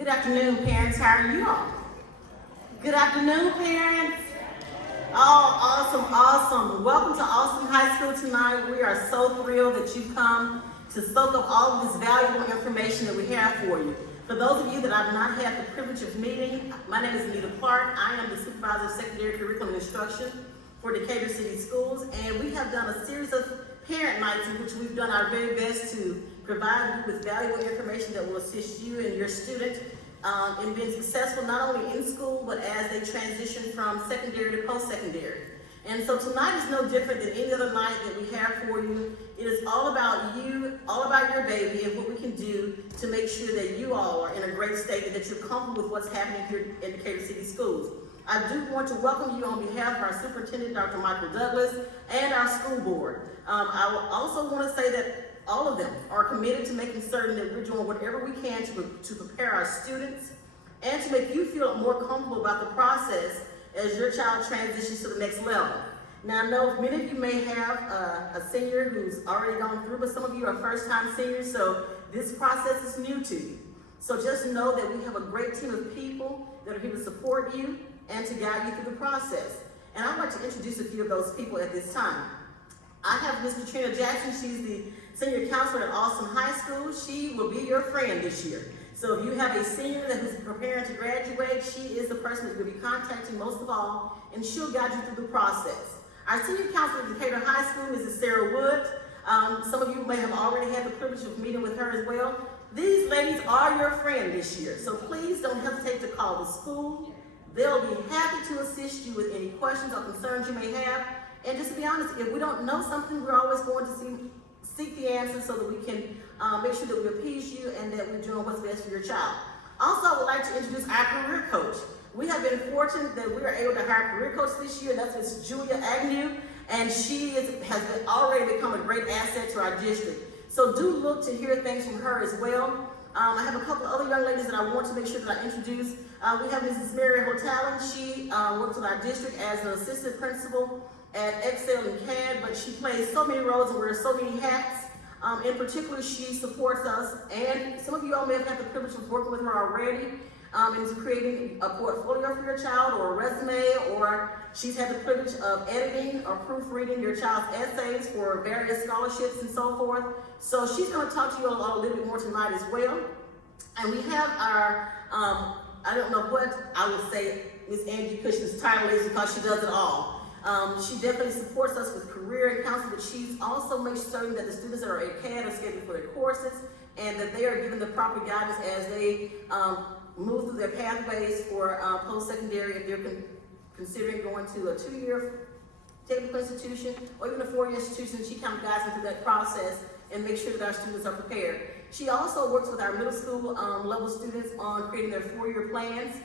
Good afternoon, parents. How are you all? Good afternoon, parents. Oh, awesome, awesome. Welcome to Austin High School tonight. We are so thrilled that you've come to soak up all of this valuable information that we have for you. For those of you that I've not had the privilege of meeting, my name is Anita Clark. I am the Supervisor of Secondary Curriculum Instruction for Decatur City Schools, and we have done a series of parent nights in which we've done our very best to provide you with valuable information that will assist you and your student in being successful not only in school, but as they transition from secondary to post-secondary. And so tonight is no different than any other night that we have for you. It is all about you, all about your baby, and what we can do to make sure that you all are in a great state and that you're comfortable with what's happening here in Decatur City Schools. I do want to welcome you on behalf of our superintendent, Dr. Michael Douglas, and our school board. I will also want to say that all of them are committed to making certain that we're doing whatever we can to prepare our students and to make you feel more comfortable about the process as your child transitions to the next level. Now, I know many of you may have a senior who's already gone through, but some of you are first-time seniors, so this process is new to you. So just know that we have a great team of people that are here to support you and to guide you through the process. And I'd like to introduce a few of those people at this time. I have Ms. Katrina Jackson. She's the senior counselor at Austin High School. She will be your friend this year. So if you have a senior that is preparing to graduate, she is the person that you'll be contacting most of all, and she'll guide you through the process. Our senior counselor at Decatur High School is Sarah Wood. Some of you may have already had the privilege of meeting with her as well. These ladies are your friend this year, so please don't hesitate to call the school. They'll be happy to assist you with any questions or concerns you may have. And just to be honest, if we don't know something, we're always going to seek the answer so that we can make sure that we appease you and that we're doing what's best for your child. Also, I would like to introduce our career coach. We have been fortunate that we are able to hire a career coach this year, and that's Ms. Julia Agnew, and she has already become a great asset to our district. So do look to hear things from her as well. I have a couple of other young ladies that I want to make sure that I introduce. We have Mrs. Mary Hotalin. She works in our district as an assistant principal at Excel and CAD, but she plays so many roles and wears so many hats. In particular, she supports us, and some of you all may have had the privilege of working with her already into creating a portfolio for your child or a resume, or she's had the privilege of editing or proofreading your child's essays for various scholarships and so forth. So she's going to talk to you all a little bit more tonight as well. And we have our, I don't know what I would say Ms. Angie Cushman's title is because she does it all. She definitely supports us with career and counseling, but she's also makes certain that the students that are at CAD are scheduled for their courses and that they are given the proper guidance as they move through their pathways for post-secondary if they're considering going to a 2-year technical institution or even a 4-year institution. She kind of guides them through that process and makes sure that our students are prepared. She also works with our middle school level students on creating their 4-year plans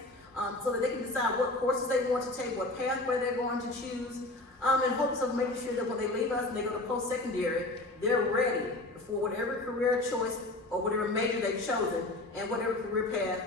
so that they can decide what courses they want to take, what pathway they're going to choose, in hopes of making sure that when they leave us and they go to post-secondary, they're ready for whatever career choice or whatever major they've chosen and whatever career path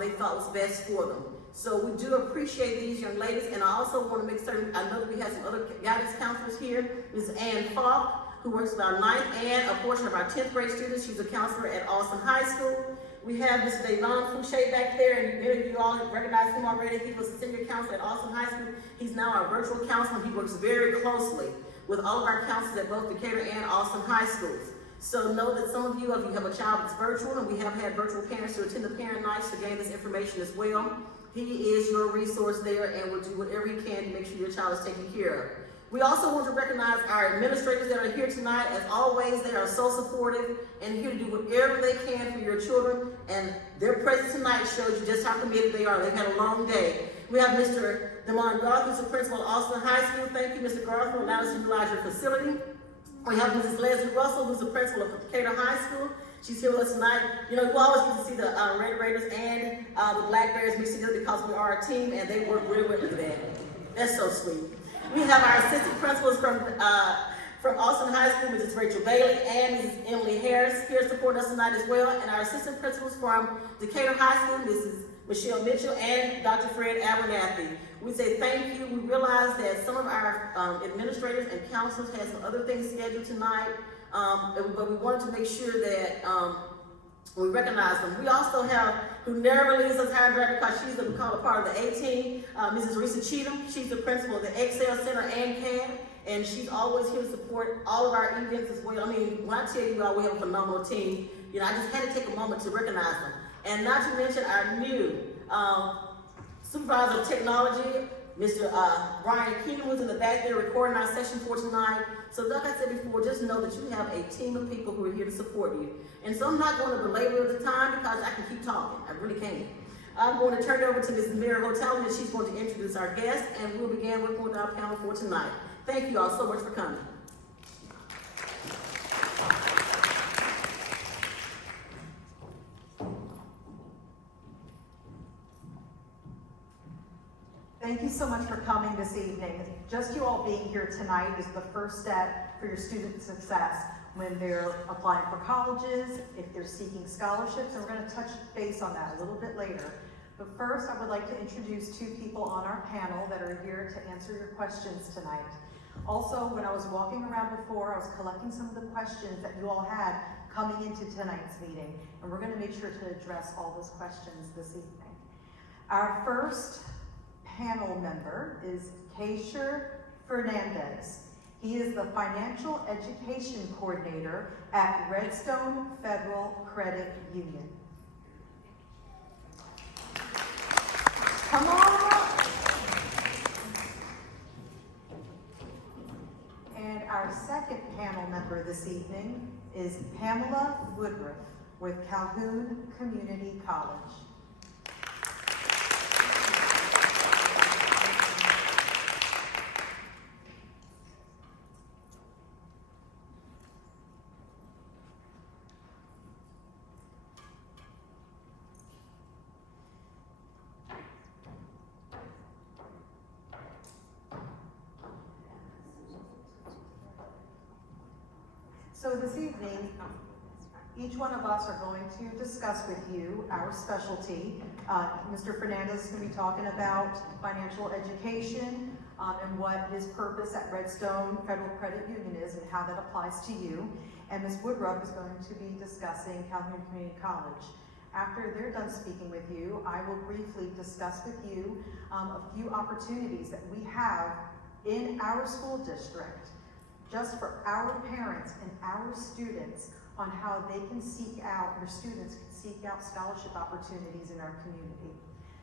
they thought was best for them. So we do appreciate these young ladies, and I also want to make certain, I know that we have some other guidance counselors here. Ms. Ann Falk, who works with our 9th and a portion of our 10th grade students. She's a counselor at Austin High School. We have Mr. Devon Fouché back there, and many of you all have recognized him already. He was a senior counselor at Austin High School. He's now our virtual counselor. He works very closely with all of our counselors at both Decatur and Austin High Schools. So know that some of you, if you have a child that's virtual, and we have had virtual parents to attend the parent nights to gain this information as well, he is your resource there and will do whatever he can to make sure your child is taken care of. We also want to recognize our administrators that are here tonight. As always, they are so supportive and here to do whatever they can for your children, and their presence tonight shows you just how committed they are. They've had a long day. We have Mr. Damon Garth, who's the principal at Austin High School. Thank you, Mr. Garth, for allowing us to utilize your facility. We have Mrs. Leslie Russell, who's the principal of Decatur High School. She's here with us tonight. You know, you always get to see the Red Raiders and the Black Bears mixed together because we are a team, and they work really well together. That's so sweet. We have our assistant principals from Austin High School, Mrs. Rachel Bailey and Mrs. Emily Harris, here supporting us tonight as well. And our assistant principals from Decatur High School, Mrs. Michelle Mitchell and Dr. Fred Abernathy. We say thank you. We realize that some of our administrators and counselors had some other things scheduled tonight, but we wanted to make sure that We recognize them. We also have, who never leaves us high director because she's what we call a part of the A-team, Mrs. Risa Cheatham. She's the principal of the Excel Center and CAD, and she's always here to support all of our events as well. I mean, when I tell you all we have a phenomenal team, you know, I just had to take a moment to recognize them. And not to mention our new supervisor of technology, Mr. Brian Keenan, who's in the back there recording our session for tonight. So like I said before, just know that you have a team of people who are here to support you. And so I'm not going to belabor the time because I can keep talking. I really can. I'm going to turn it over to Ms. Mary Hotel, and she's going to introduce our guests, and we'll begin working with our panel for tonight. Thank you all so much for coming. Thank you so much for coming this evening. Just you all being here tonight is the first step for your student success when they're applying for colleges, if they're seeking scholarships, and we're going to touch base on that a little bit later. But first, I would like to introduce two people on our panel that are here to answer your questions tonight. Also, when I was walking around before, I was collecting some of the questions that you all had coming into tonight's meeting, and we're going to make sure to address all those questions this evening. Our first panel member is Keisha Fernandez. He is the Financial Education Coordinator at Redstone Federal Credit Union. Come on up. And our second panel member this evening is Pamela Woodruff with Calhoun Community College. So this evening, each one of us are going to discuss with you our specialty. Mr. Fernandez is going to be talking about financial education and what his purpose at Redstone Federal Credit Union is and how that applies to you. And Ms. Woodruff is going to be discussing Calhoun Community College. After they're done speaking with you, I will briefly discuss with you a few opportunities that we have in our school district just for our parents and our students on how they can seek out, your students can seek out scholarship opportunities in our community.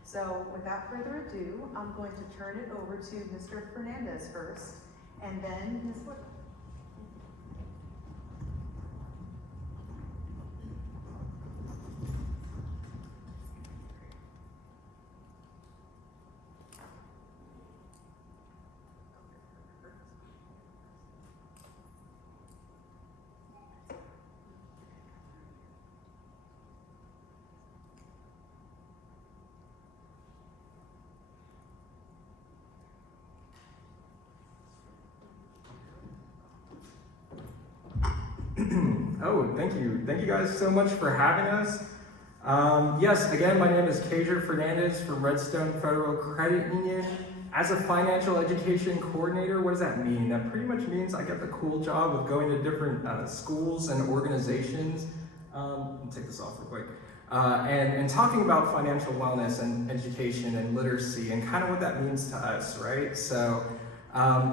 So without further ado, I'm going to turn it over to Mr. Fernandez first, and then Ms. Wood. Oh, thank you. Thank you guys so much for having us. Yes, again, my name is Keisha Fernandez from Redstone Federal Credit Union. As a financial education coordinator, what does that mean? That pretty much means I get the cool job of going to different schools and organizations. Let me take this off real quick. And talking about financial wellness and education and literacy and kind of what that means to us, right? So,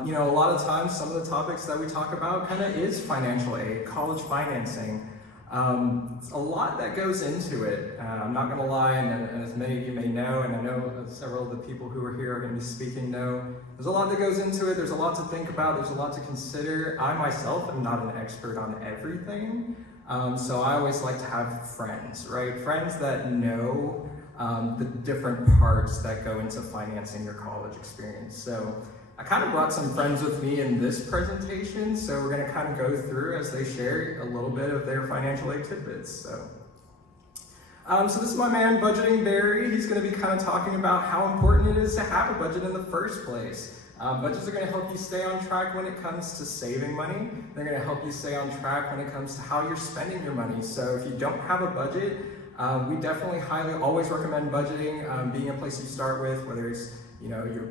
you know, a lot of times, some of the topics that we talk about kind of is financial aid, college financing. A lot that goes into it. I'm not going to lie, and as many of you may know, and I know several of the people who are here are going to be speaking know, there's a lot that goes into it. There's a lot to think about. There's a lot to consider. I myself am not an expert on everything, so I always like to have friends, right? Friends that know the different parts that go into financing your college experience. So I kind of brought some friends with me in this presentation, so we're going to kind of go through as they share a little bit of their financial aid tidbits. So this is my man, Budgeting Barry. He's going to be kind of talking about how important it is to have a budget in the first place. Budgets are going to help you stay on track when it comes to saving money. They're going to help you stay on track when it comes to how you're spending your money. So if you don't have a budget, we definitely highly always recommend budgeting being a place you start with, whether it's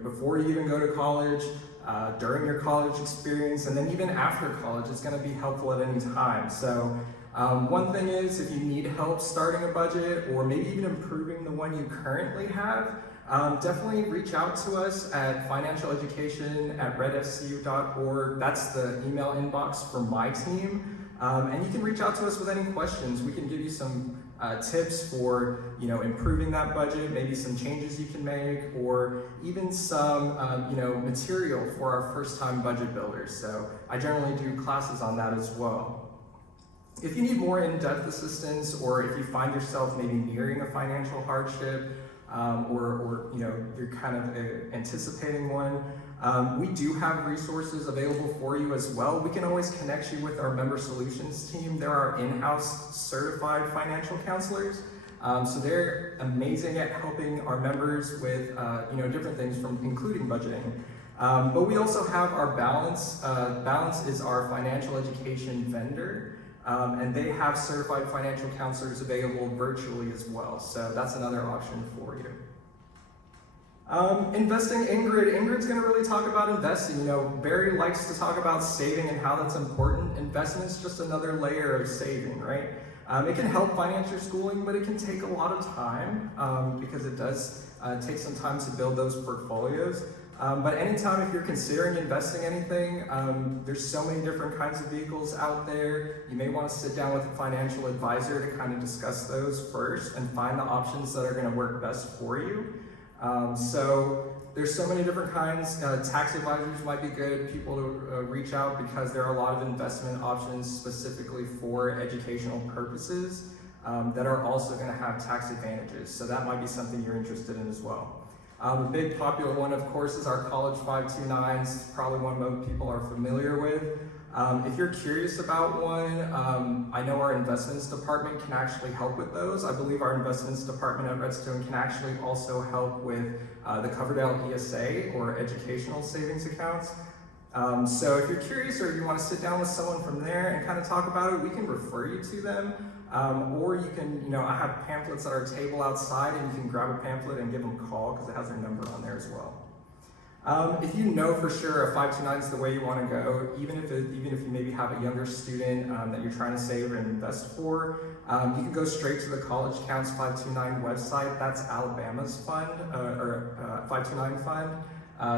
before you even go to college, during your college experience, and then even after college, it's going to be helpful at any time. So One thing is, if you need help starting a budget or maybe even improving the one you currently have, definitely reach out to us at financialeducation@redfcu.org. That's the email inbox for my team. And you can reach out to us with any questions. We can give you some tips for improving that budget, maybe some changes you can make, or even some material for our first-time budget builders. So I generally do classes on that as well. If you need more in-depth assistance, or if you find yourself maybe nearing a financial hardship, or you're kind of anticipating one, we do have resources available for you as well. We can always connect you with our member solutions team. They're our in-house certified financial counselors. So they're amazing at helping our members with different things, from including budgeting. But we also have our Balance. Balance is our financial education vendor. And they have certified financial counselors available virtually as well. So that's another option for you. Investing, Ingrid's going to really talk about investing. Barry likes to talk about saving and how that's important. Investment is just another layer of saving, right? It can help finance your schooling, but it can take a lot of time because it does take some time to build those portfolios. But anytime, if you're considering investing anything, there's so many different kinds of vehicles out there. You may want to sit down with a financial advisor to kind of discuss those first and find the options that are going to work best for you. So there's so many different kinds. Tax advisors might be good people to reach out, because there are a lot of investment options specifically for educational purposes that are also going to have tax advantages. So that might be something you're interested in as well. A big popular one, of course, is our college 529s, probably one most people are familiar with. If you're curious about one, I know our investments department can actually help with those. I believe our investments department at Redstone can actually also help with the Coverdale ESA, or educational savings accounts. So if you're curious, or you want to sit down with someone from there and kind of talk about it, we can refer you to them. Or you can, I have pamphlets at our table outside, and you can grab a pamphlet and give them a call, because it has their number on there as well. If you know for sure a 529 is the way you want to go, even if you maybe have a younger student that you're trying to save and invest for, you can go straight to the College Counts 529 website. That's Alabama's fund, or 529 fund.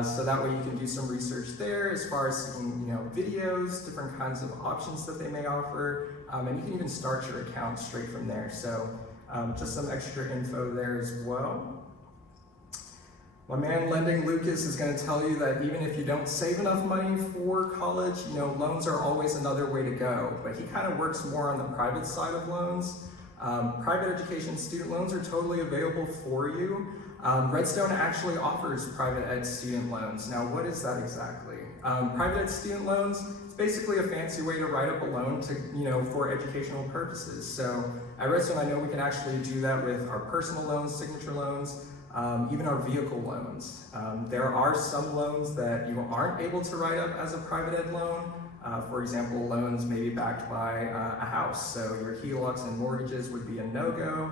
So that way you can do some research there as far as seeing, videos, different kinds of options that they may offer, and you can even start your account straight from there. So just some extra info there as well. My man Lending Lucas is going to tell you that even if you don't save enough money for college, loans are always another way to go. But he kind of works more on the private side of loans. Private education student loans are totally available for you. Redstone actually offers private ed student loans. Now, what is that exactly? Private ed student loans, it's basically a fancy way to write up a loan to, for educational purposes. So at Redstone, I know we can actually do that with our personal loans, signature loans, even our vehicle loans. There are some loans that you aren't able to write up as a private ed loan. For example, loans maybe backed by a house. So your HELOCs and mortgages would be a no-go.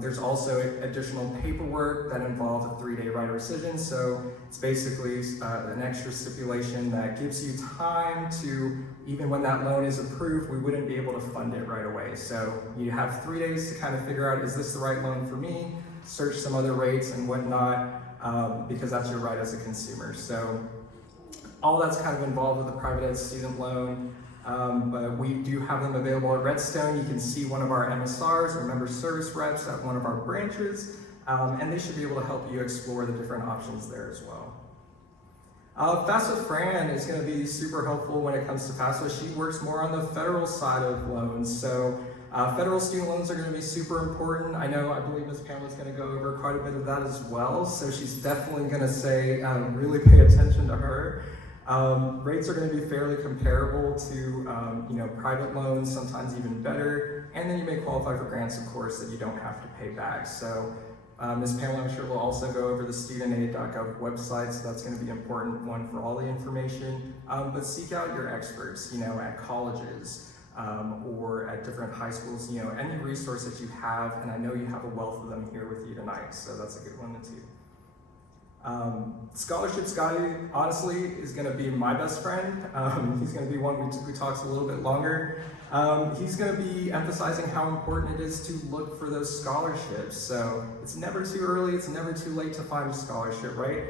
There's also additional paperwork that involves a 3-day right of rescission. So it's basically an extra stipulation that gives you time to, even when that loan is approved, we wouldn't be able to fund it right away. So you have 3 days to kind of figure out, is this the right loan for me? Search some other rates and whatnot, because that's your right as a consumer. So all that's kind of involved with the private ed student loan. But we do have them available at Redstone. You can see one of our MSRs, or member service reps, at one of our branches, and they should be able to help you explore the different options there as well. FAFSA Fran is going to be super helpful when it comes to FAFSA. She works more on the federal side of loans. So federal student loans are going to be super important. I believe Ms. Pamela's going to go over quite a bit of that as well. So she's definitely going to say, really pay attention to her. Rates are going to be fairly comparable to private loans, sometimes even better, and then you may qualify for grants, of course, that you don't have to pay back. So Ms. Pamela, I'm sure, will also go over the studentaid.gov website, so that's going to be an important one for all the information. But seek out your experts, at colleges or at different high schools, any resource that you have, and I know you have a wealth of them here with you tonight, so that's a good one too. Scholarships guy, honestly, is going to be my best friend. He's going to be one who talks a little bit longer. He's going to be emphasizing how important it is to look for those scholarships. So it's never too early, it's never too late to find a scholarship, right?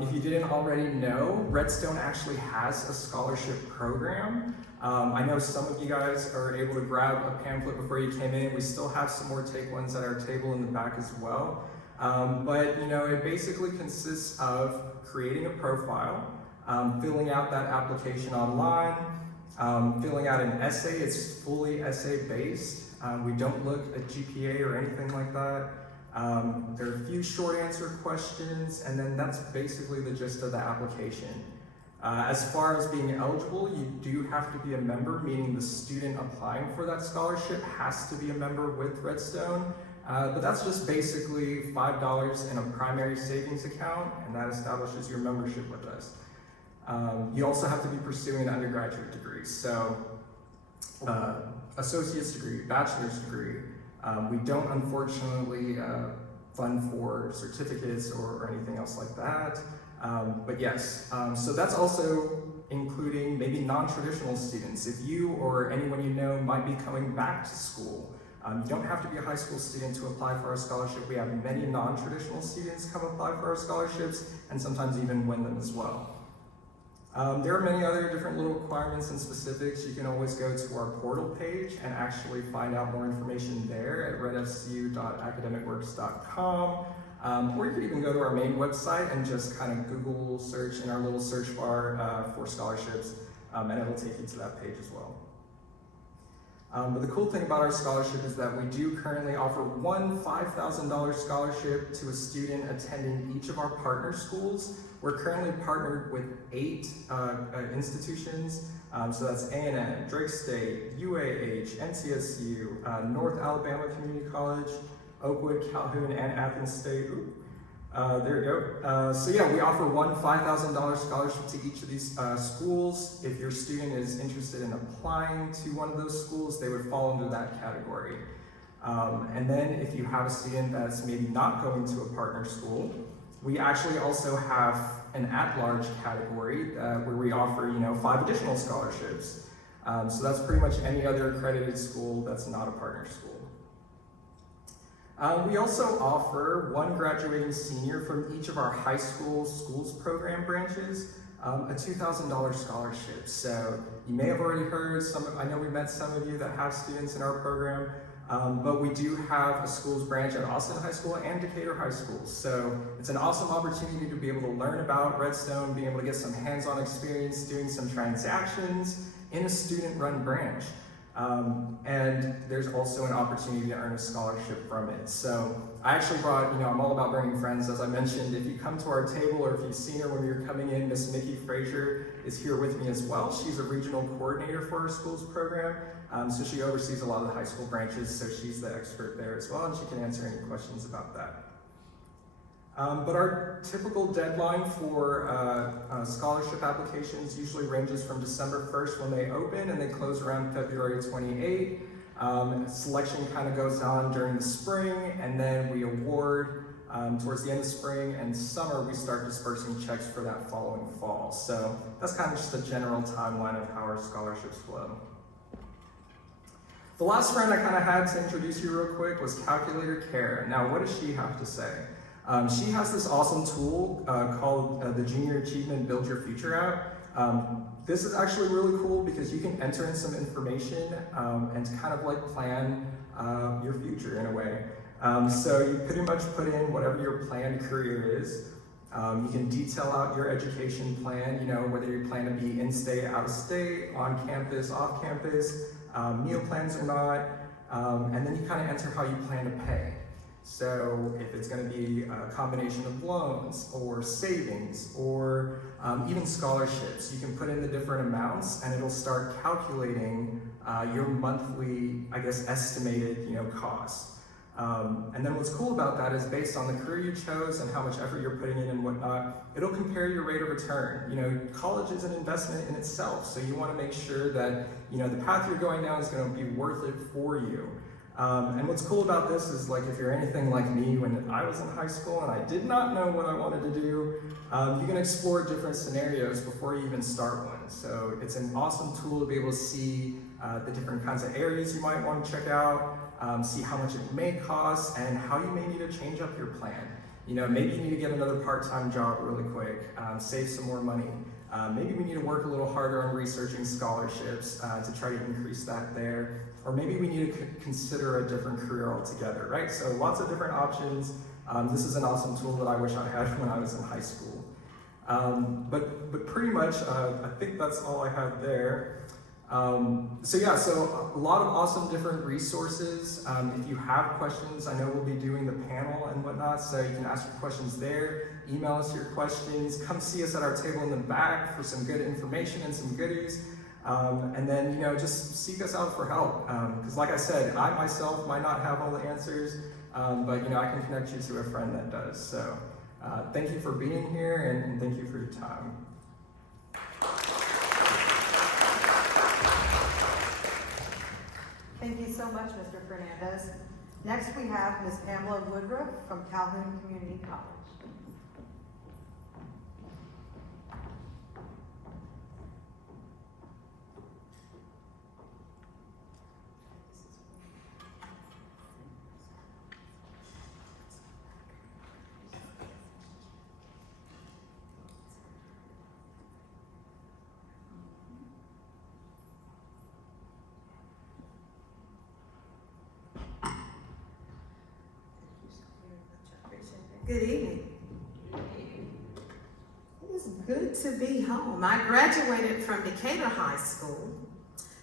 If you didn't already know, Redstone actually has a scholarship program. I know some of you guys are able to grab a pamphlet before you came in. We still have some more take ones at our table in the back as well. But it basically consists of creating a profile, filling out that application online, filling out an essay. It's fully essay based. We don't look at GPA or anything like that. There are a few short answer questions, and then that's basically the gist of the application. As far as being eligible, you do have to be a member, meaning the student applying for that scholarship has to be a member with Redstone. But that's just basically $5 in a primary savings account, and that establishes your membership with us. You also have to be pursuing an undergraduate degree, so associate's degree, bachelor's degree. We don't unfortunately fund for certificates or anything else like that. But yes, so that's also including maybe non-traditional students. If you or anyone you know might be coming back to school, you don't have to be a high school student to apply for our scholarship. We have many non-traditional students come apply for our scholarships and sometimes even win them as well. There are many other different little requirements and specifics. You can always go to our portal page and actually find out more information there at redfcu.academicworks.com. Or you could even go to our main website and just kind of Google search in our little search bar for scholarships, and it'll take you to that page as well. But the cool thing about our scholarship is that we do currently offer one $5,000 scholarship to a student attending each of our partner schools. We're currently partnered with 8 institutions, so that's A&M, Drake State, UAH, NCSU, North Alabama Community College, Oakwood, Calhoun, and Athens State. There you go. So yeah, we offer one $5,000 scholarship to each of these schools. If your student is interested in applying to one of those schools, they would fall under that category. And then if you have a student that's maybe not going to a partner school, we actually also have an at-large category where we offer 5 additional scholarships. So that's pretty much any other accredited school that's not a partner school. We also offer one graduating senior from each of our high school schools program branches a $2,000 scholarship. So you may have already heard, I know we met some of you that have students in our program, but we do have a schools branch at Austin High School and Decatur High School. So it's an awesome opportunity to be able to learn about Redstone, be able to get some hands-on experience doing some transactions in a student-run branch. And there's also an opportunity to earn a scholarship from it. So I actually brought, I'm all about bringing friends, as I mentioned. If you come to our table or if you've seen her when you're coming in, Miss Mickey Frazier is here with me as well. She's a regional coordinator for our schools program. So she oversees a lot of the high school branches, so she's the expert there as well, and she can answer any questions about that. But our typical deadline for scholarship applications usually ranges from December 1st when they open and they close around February 28th. Selection kind of goes on during the spring, and then we award towards the end of spring, and summer we start dispersing checks for that following fall. So that's kind of just a general timeline of how our scholarships flow. The last friend I kind of had to introduce you real quick was Calculator Care. Now, what does she have to say? She has this awesome tool called the Junior Achievement Build Your Future app. This is actually really cool because you can enter in some information and kind of like plan your future in a way. So you pretty much put in whatever your planned career is. You can detail out your education plan, whether you plan to be in-state, out-of-state, on campus, off campus, meal plans or not, and then you kind of enter how you plan to pay. So if it's going to be a combination of loans or savings or even scholarships, you can put in the different amounts and it'll start calculating your monthly, estimated, cost. And then what's cool about that is based on the career you chose and how much effort you're putting in and whatnot, it'll compare your rate of return. College is an investment in itself, so you want to make sure that, the path you're going down is going to be worth it for you. And what's cool about this is, like, if you're anything like me, when I was in high school and I did not know what I wanted to do, you can explore different scenarios before you even start one. So it's an awesome tool to be able to see the different kinds of areas you might want to check out, see how much it may cost, and how you may need to change up your plan. You know, maybe you need to get another part-time job really quick, save some more money. Maybe we need to work a little harder on researching scholarships to try to increase that there. Or maybe we need to consider a different career altogether, right? So lots of different options. This is an awesome tool that I wish I had when I was in high school. But pretty much, I think that's all I have there. So a lot of awesome different resources. If you have questions, I know we'll be doing the panel and whatnot, so you can ask your questions there, email us your questions, come see us at our table in the back for some good information and some goodies. And then, you know, just seek us out for help. Because like I said, I myself might not have all the answers, but, you know, I can connect you to a friend that does. So thank you for being here, and thank you for your time. Thank you so much, Mr. Fernandez. Next, we have Ms. Pamela Woodruff from Calhoun Community College. Good evening. It is good to be home. I graduated from Decatur High School,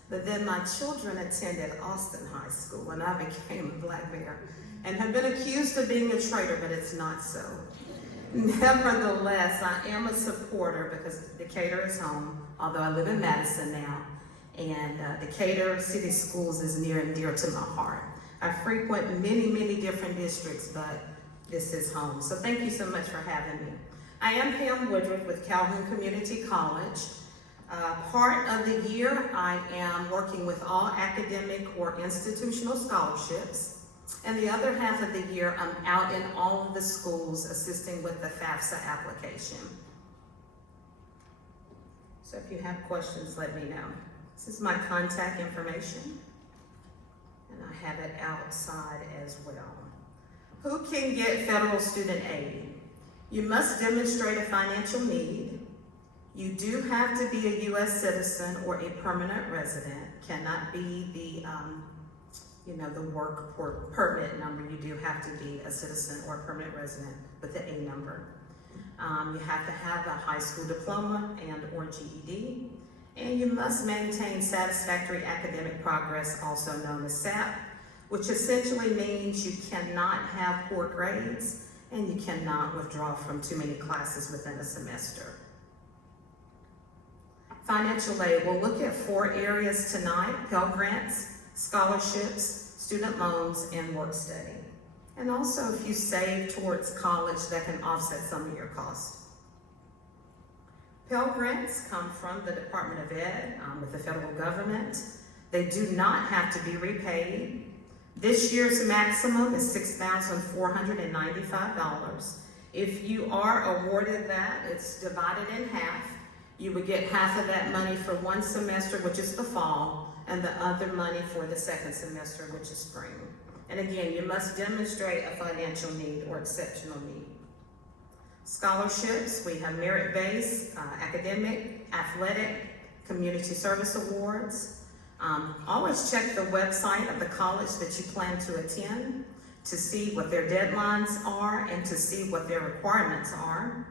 but then my children attended Austin High School and I became a black bear and have been accused of being a traitor, but it's not so. Nevertheless, I am a supporter because Decatur is home, although I live in Madison now, and Decatur City Schools is near and dear to my heart. I frequent many, many different districts, but this is home. So thank you so much for having me. I am Pam Woodruff with Calhoun Community College. Part of the year, I am working with all academic or institutional scholarships. And the other half of the year, I'm out in all of the schools assisting with the FAFSA application. So if you have questions, let me know. This is my contact information. And I have it outside as well. Who can get federal student aid? You must demonstrate a financial need. You do have to be a U.S. citizen or a permanent resident. Cannot be the work permit number. You do have to be a citizen or a permanent resident with the A number. You have to have a high school diploma and or GED. And you must maintain satisfactory academic progress, also known as SAP, which essentially means you cannot have poor grades and you cannot withdraw from too many classes within a semester. Financial aid, we'll look at 4 areas tonight: Pell Grants, scholarships, student loans, and work study. And also if you save towards college, that can offset some of your costs. Pell Grants come from the Department of Ed with the federal government. They do not have to be repaid. This year's maximum is $6,495. If you are awarded that, it's divided in half. You would get half of that money for one semester, which is the fall, and the other money for the second semester, which is spring. And again, you must demonstrate a financial need or exceptional need. Scholarships, we have merit-based, academic, athletic, community service awards. Always check the website of the college that you plan to attend to see what their deadlines are and to see what their requirements are.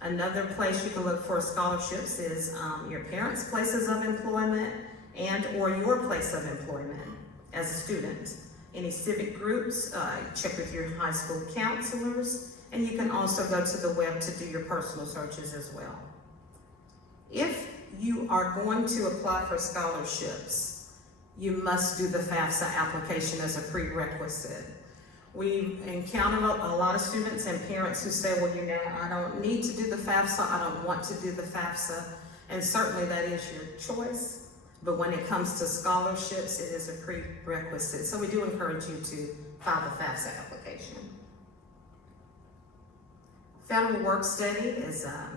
Another place you can look for scholarships is your parents' places of employment and or your place of employment as a student. Any civic groups, check with your high school counselors, and you can also go to the web to do your personal searches as well. If you are going to apply for scholarships, you must do the FAFSA application as a prerequisite. We encounter a lot of students and parents who say, well, you know, I don't need to do the FAFSA, I don't want to do the FAFSA, and certainly that is your choice. But when it comes to scholarships, it is a prerequisite. So we do encourage you to file the FAFSA application. Federal Work Study is a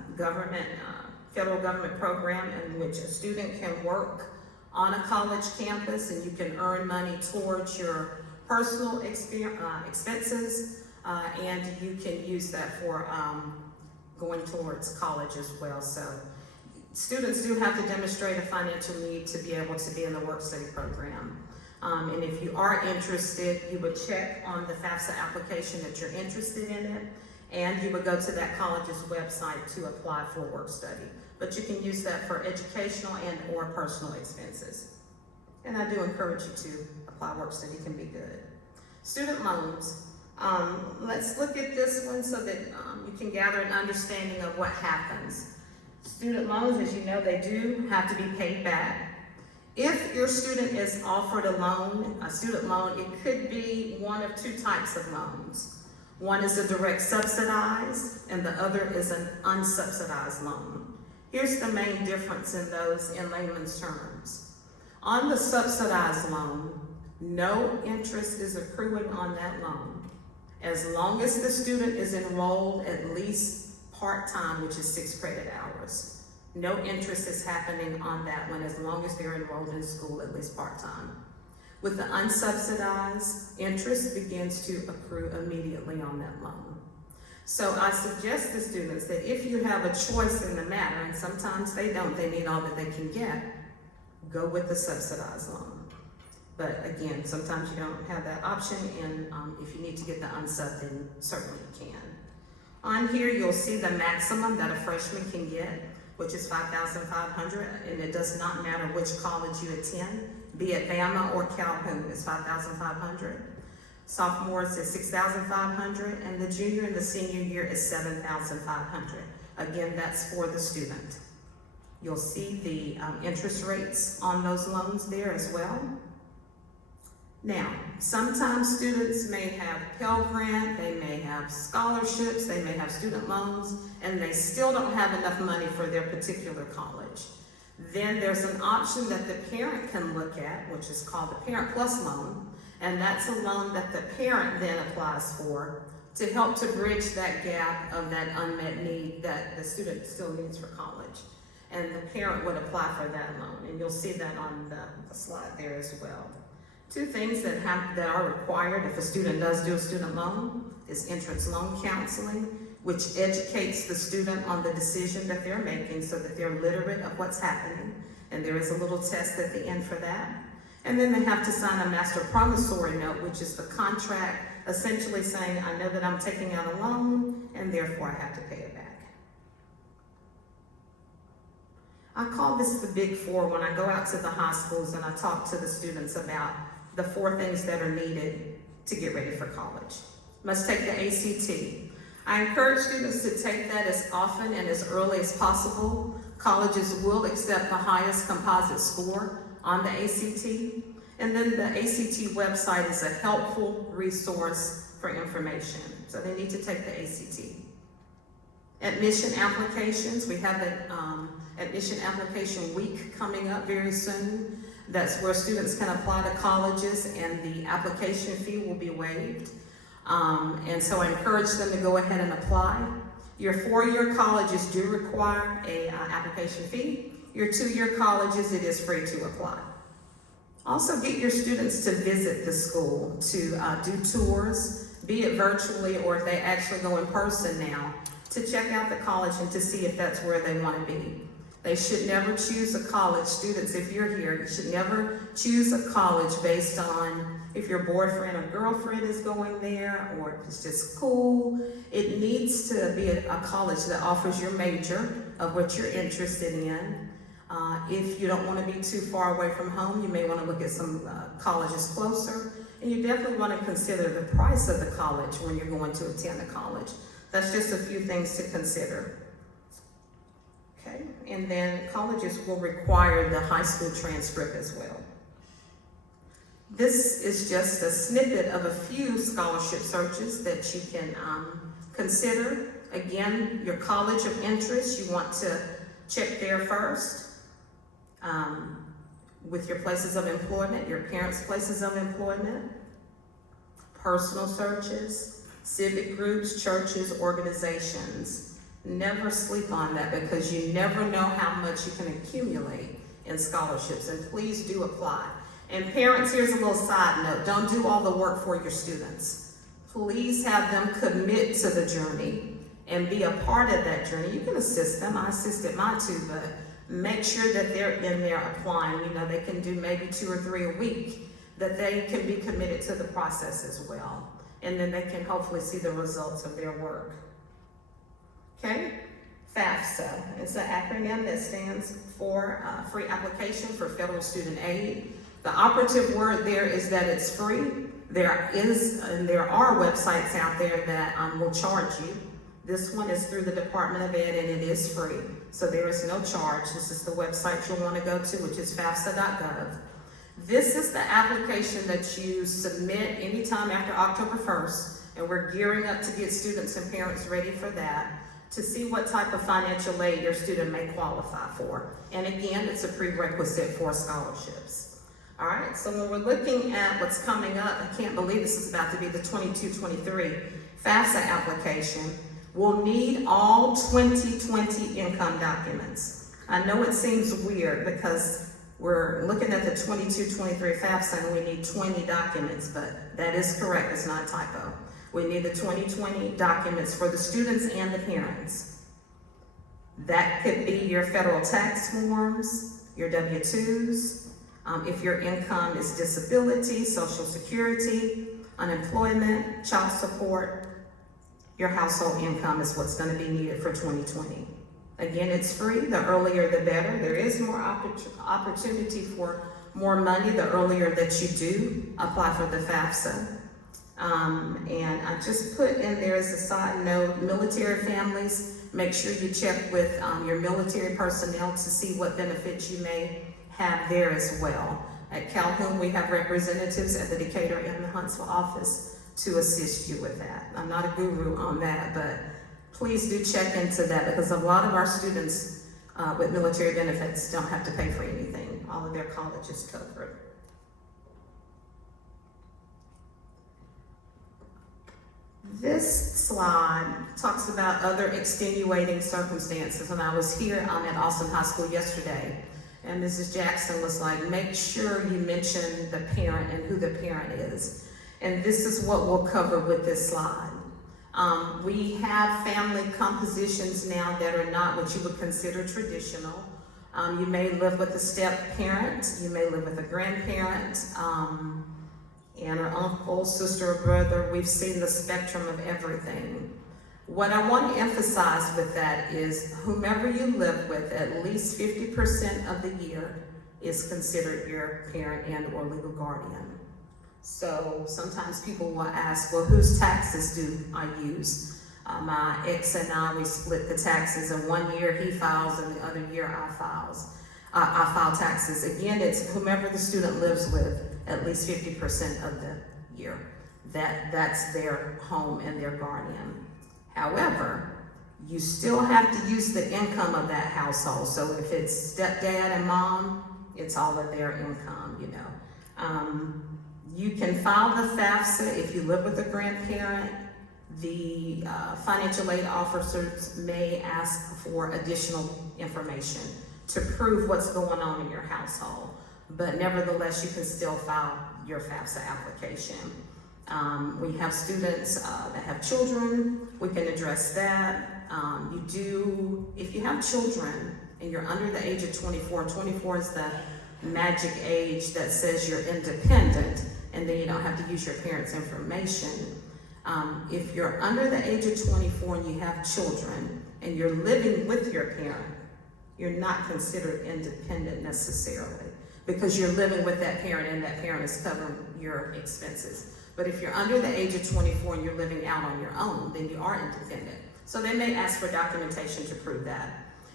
federal government program in which a student can work on a college campus, and you can earn money towards your personal expenses, and you can use that for going towards college as well. So students do have to demonstrate a financial need to be able to be in the work study program. And if you are interested, you would check on the FAFSA application that you're interested in it, and you would go to that college's website to apply for work study. But you can use that for educational and or personal expenses. And I do encourage you to apply. Work study can be good. Student loans. Let's look at this one so that you can gather an understanding of what happens. Student loans, as you know, they do have to be paid back. If your student is offered a student loan, it could be one of two types of loans. One is a direct subsidized, and the other is an unsubsidized loan. Here's the main difference in those in layman's terms. On the subsidized loan, no interest is accruing on that loan as long as the student is enrolled at least part-time, which is 6 credit hours. No interest is happening on that one as long as they're enrolled in school at least part-time. With the unsubsidized, interest begins to accrue immediately on that loan. So I suggest to students that if you have a choice in the matter, and sometimes they don't, they need all that they can get, go with the subsidized loan. But again, sometimes you don't have that option, and if you need to get the unsub, then certainly you can. On here, you'll see the maximum that a freshman can get, which is $5,500, and it does not matter which college you attend, be it Bama or Calhoun, it's $5,500. Sophomores is $6,500, and the junior and the senior year is $7,500. Again, that's for the student. You'll see the interest rates on those loans there as well. Now, sometimes students may have Pell Grant, they may have scholarships, they may have student loans, and they still don't have enough money for their particular college. Then there's an option that the parent can look at, which is called the Parent Plus loan, and that's a loan that the parent then applies for to help to bridge that gap of that unmet need that the student still needs for college. And the parent would apply for that loan, and you'll see that on the slide there as well. Two things that are required if a student does do a student loan is entrance loan counseling, which educates the student on the decision that they're making so that they're literate of what's happening. And there is a little test at the end for that. And then they have to sign a master promissory note, which is the contract essentially saying, I know that I'm taking out a loan and therefore I have to pay it back. I call this the Big Four when I go out to the high schools and I talk to the students about the 4 things that are needed to get ready for college. Must take the ACT. I encourage students to take that as often and as early as possible. Colleges will accept the highest composite score on the ACT. And then the ACT website is a helpful resource for information. So they need to take the ACT. Admission applications, we have an admission application week coming up very soon. That's where students can apply to colleges and the application fee will be waived. And so I encourage them to go ahead and apply. Your 4-year colleges do require an application fee. Your 2-year colleges, it is free to apply. Also get your students to visit the school, to do tours, be it virtually or if they actually go in person now, to check out the college and to see if that's where they want to be. They should never choose a college. Students, if you're here, you should never choose a college based on if your boyfriend or girlfriend is going there or if it's just cool. It needs to be a college that offers your major of what you're interested in. If you don't want to be too far away from home, you may want to look at some colleges closer. And you definitely want to consider the price of the college when you're going to attend a college. That's just a few things to consider. Okay, and then colleges will require the high school transcript as well. This is just a snippet of a few scholarship searches that you can consider. Again, your college of interest, you want to check there first. with your places of employment, your parents' places of employment, personal searches, civic groups, churches, organizations. Never sleep on that, because you never know how much you can accumulate in scholarships, and please do apply. And parents, here's a little side note, don't do all the work for your students. Please have them commit to the journey and be a part of that journey. You can assist them, I assisted mine too, but make sure that they're in there applying. You know, they can do maybe 2 or 3 a week, that they can be committed to the process as well. And then they can hopefully see the results of their work. Okay, FAFSA, it's an acronym that stands for Free Application for Federal Student Aid. The operative word there is that it's free. There are websites out there that will charge you. This one is through the Department of Ed, and it is free. So there is no charge. This is the website you'll want to go to, which is fafsa.gov. This is the application that you submit anytime after October 1st, and we're gearing up to get students and parents ready for that, to see what type of financial aid your student may qualify for. And again, it's a prerequisite for scholarships. All right, so when we're looking at what's coming up, I can't believe this is about to be the 22-23 FAFSA application. We'll need all 2020 income documents. I know it seems weird because we're looking at the 22-23 FAFSA and we need 20 documents, but that is correct, it's not a typo. We need the 2020 documents for the students and the parents. That could be your federal tax forms, your W-2s, if your income is disability, Social Security, unemployment, child support, your household income is what's going to be needed for 2020. Again, it's free. The earlier the better. There is more opportunity for more money the earlier that you do apply for the FAFSA. And I just put in there as a side note, military families, make sure you check with your military personnel to see what benefits you may have there as well. At Calhoun, we have representatives at the Decatur and the Huntsville office to assist you with that. I'm not a guru on that, but please do check into that, because a lot of our students with military benefits don't have to pay for anything. All of their college is covered. This slide talks about other extenuating circumstances. When I was here at Austin High School yesterday, and Mrs. Jackson was like, make sure you mention the parent and who the parent is. And this is what we'll cover with this slide. We have family compositions now that are not what you would consider traditional. You may live with a step-parent, you may live with a grandparent, and an uncle, sister, or brother. We've seen the spectrum of everything. What I want to emphasize with that is whomever you live with, at least 50% of the year is considered your parent and or legal guardian. So sometimes people will ask, well, whose taxes do I use? My ex and I, we split the taxes, and 1 year he files and the other year I file taxes. Again, it's whomever the student lives with, at least 50% of the year. That's their home and their guardian. However, you still have to use the income of that household. So if it's stepdad and mom, it's all of their income, you know. You can file the FAFSA if you live with a grandparent. The financial aid officers may ask for additional information to prove what's going on in your household. But nevertheless, you can still file your FAFSA application. We have students that have children. We can address that. If you have children and you're under the age of 24, 24 is the magic age that says you're independent, and then you don't have to use your parents' information. If you're under the age of 24 and you have children and you're living with your parent, you're not considered independent necessarily, because you're living with that parent and that parent is covering your expenses. But if you're under the age of 24 and you're living out on your own, then you are independent. So they may ask for documentation to prove that.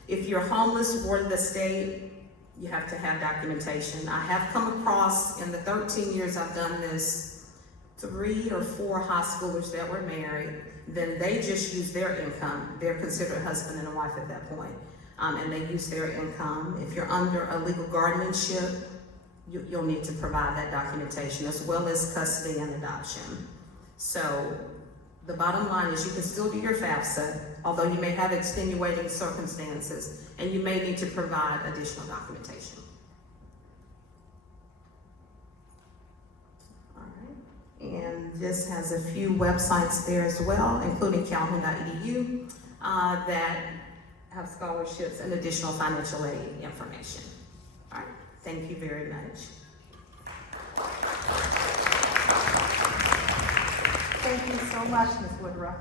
If you're homeless or the state, you have to have documentation. I have come across, in the 13 years I've done this, 3 or 4 high schoolers that were married, then they just use their income. They're considered husband and a wife at that point. And they use their income. If you're under a legal guardianship, you'll need to provide that documentation, as well as custody and adoption. So the bottom line is you can still do your FAFSA, although you may have extenuating circumstances, and you may need to provide additional documentation. All right. And this has a few websites there as well, including calhoun.edu, that have scholarships and additional financial aid information. All right. Thank you very much. Thank you so much, Ms. Woodruff.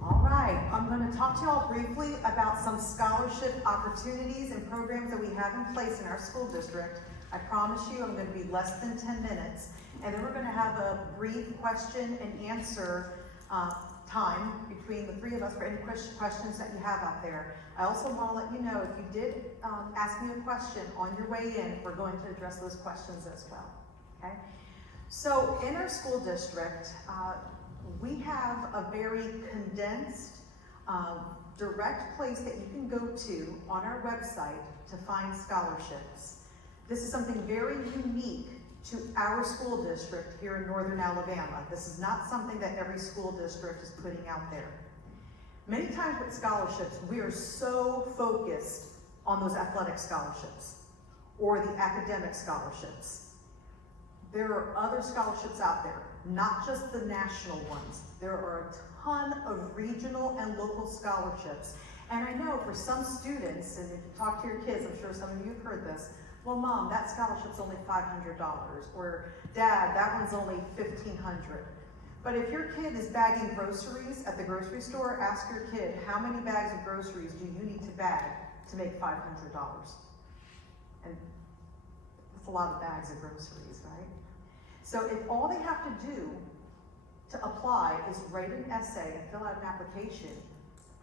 All right, I'm going to talk to you all briefly about some scholarship opportunities and programs that we have in place in our school district. I promise you I'm going to be less than 10 minutes, and then we're going to have a brief question and answer time between the three of us for any questions that you have out there. I also want to let you know, if you did ask me a question on your way in, we're going to address those questions as well, okay? So in our school district, we have a very condensed, direct place that you can go to on our website to find scholarships. This is something very unique to our school district here in Northern Alabama. This is not something that every school district is putting out there. Many times with scholarships, we are so focused on those athletic scholarships or the academic scholarships. There are other scholarships out there, not just the national ones. There are a ton of regional and local scholarships. And I know for some students, and if you talk to your kids, I'm sure some of you have heard this, well, Mom, that scholarship's only $500, or Dad, that one's only $1,500. But if your kid is bagging groceries at the grocery store, ask your kid, how many bags of groceries do you need to bag to make $500? And that's a lot of bags of groceries, right? So if all they have to do to apply is write an essay and fill out an application,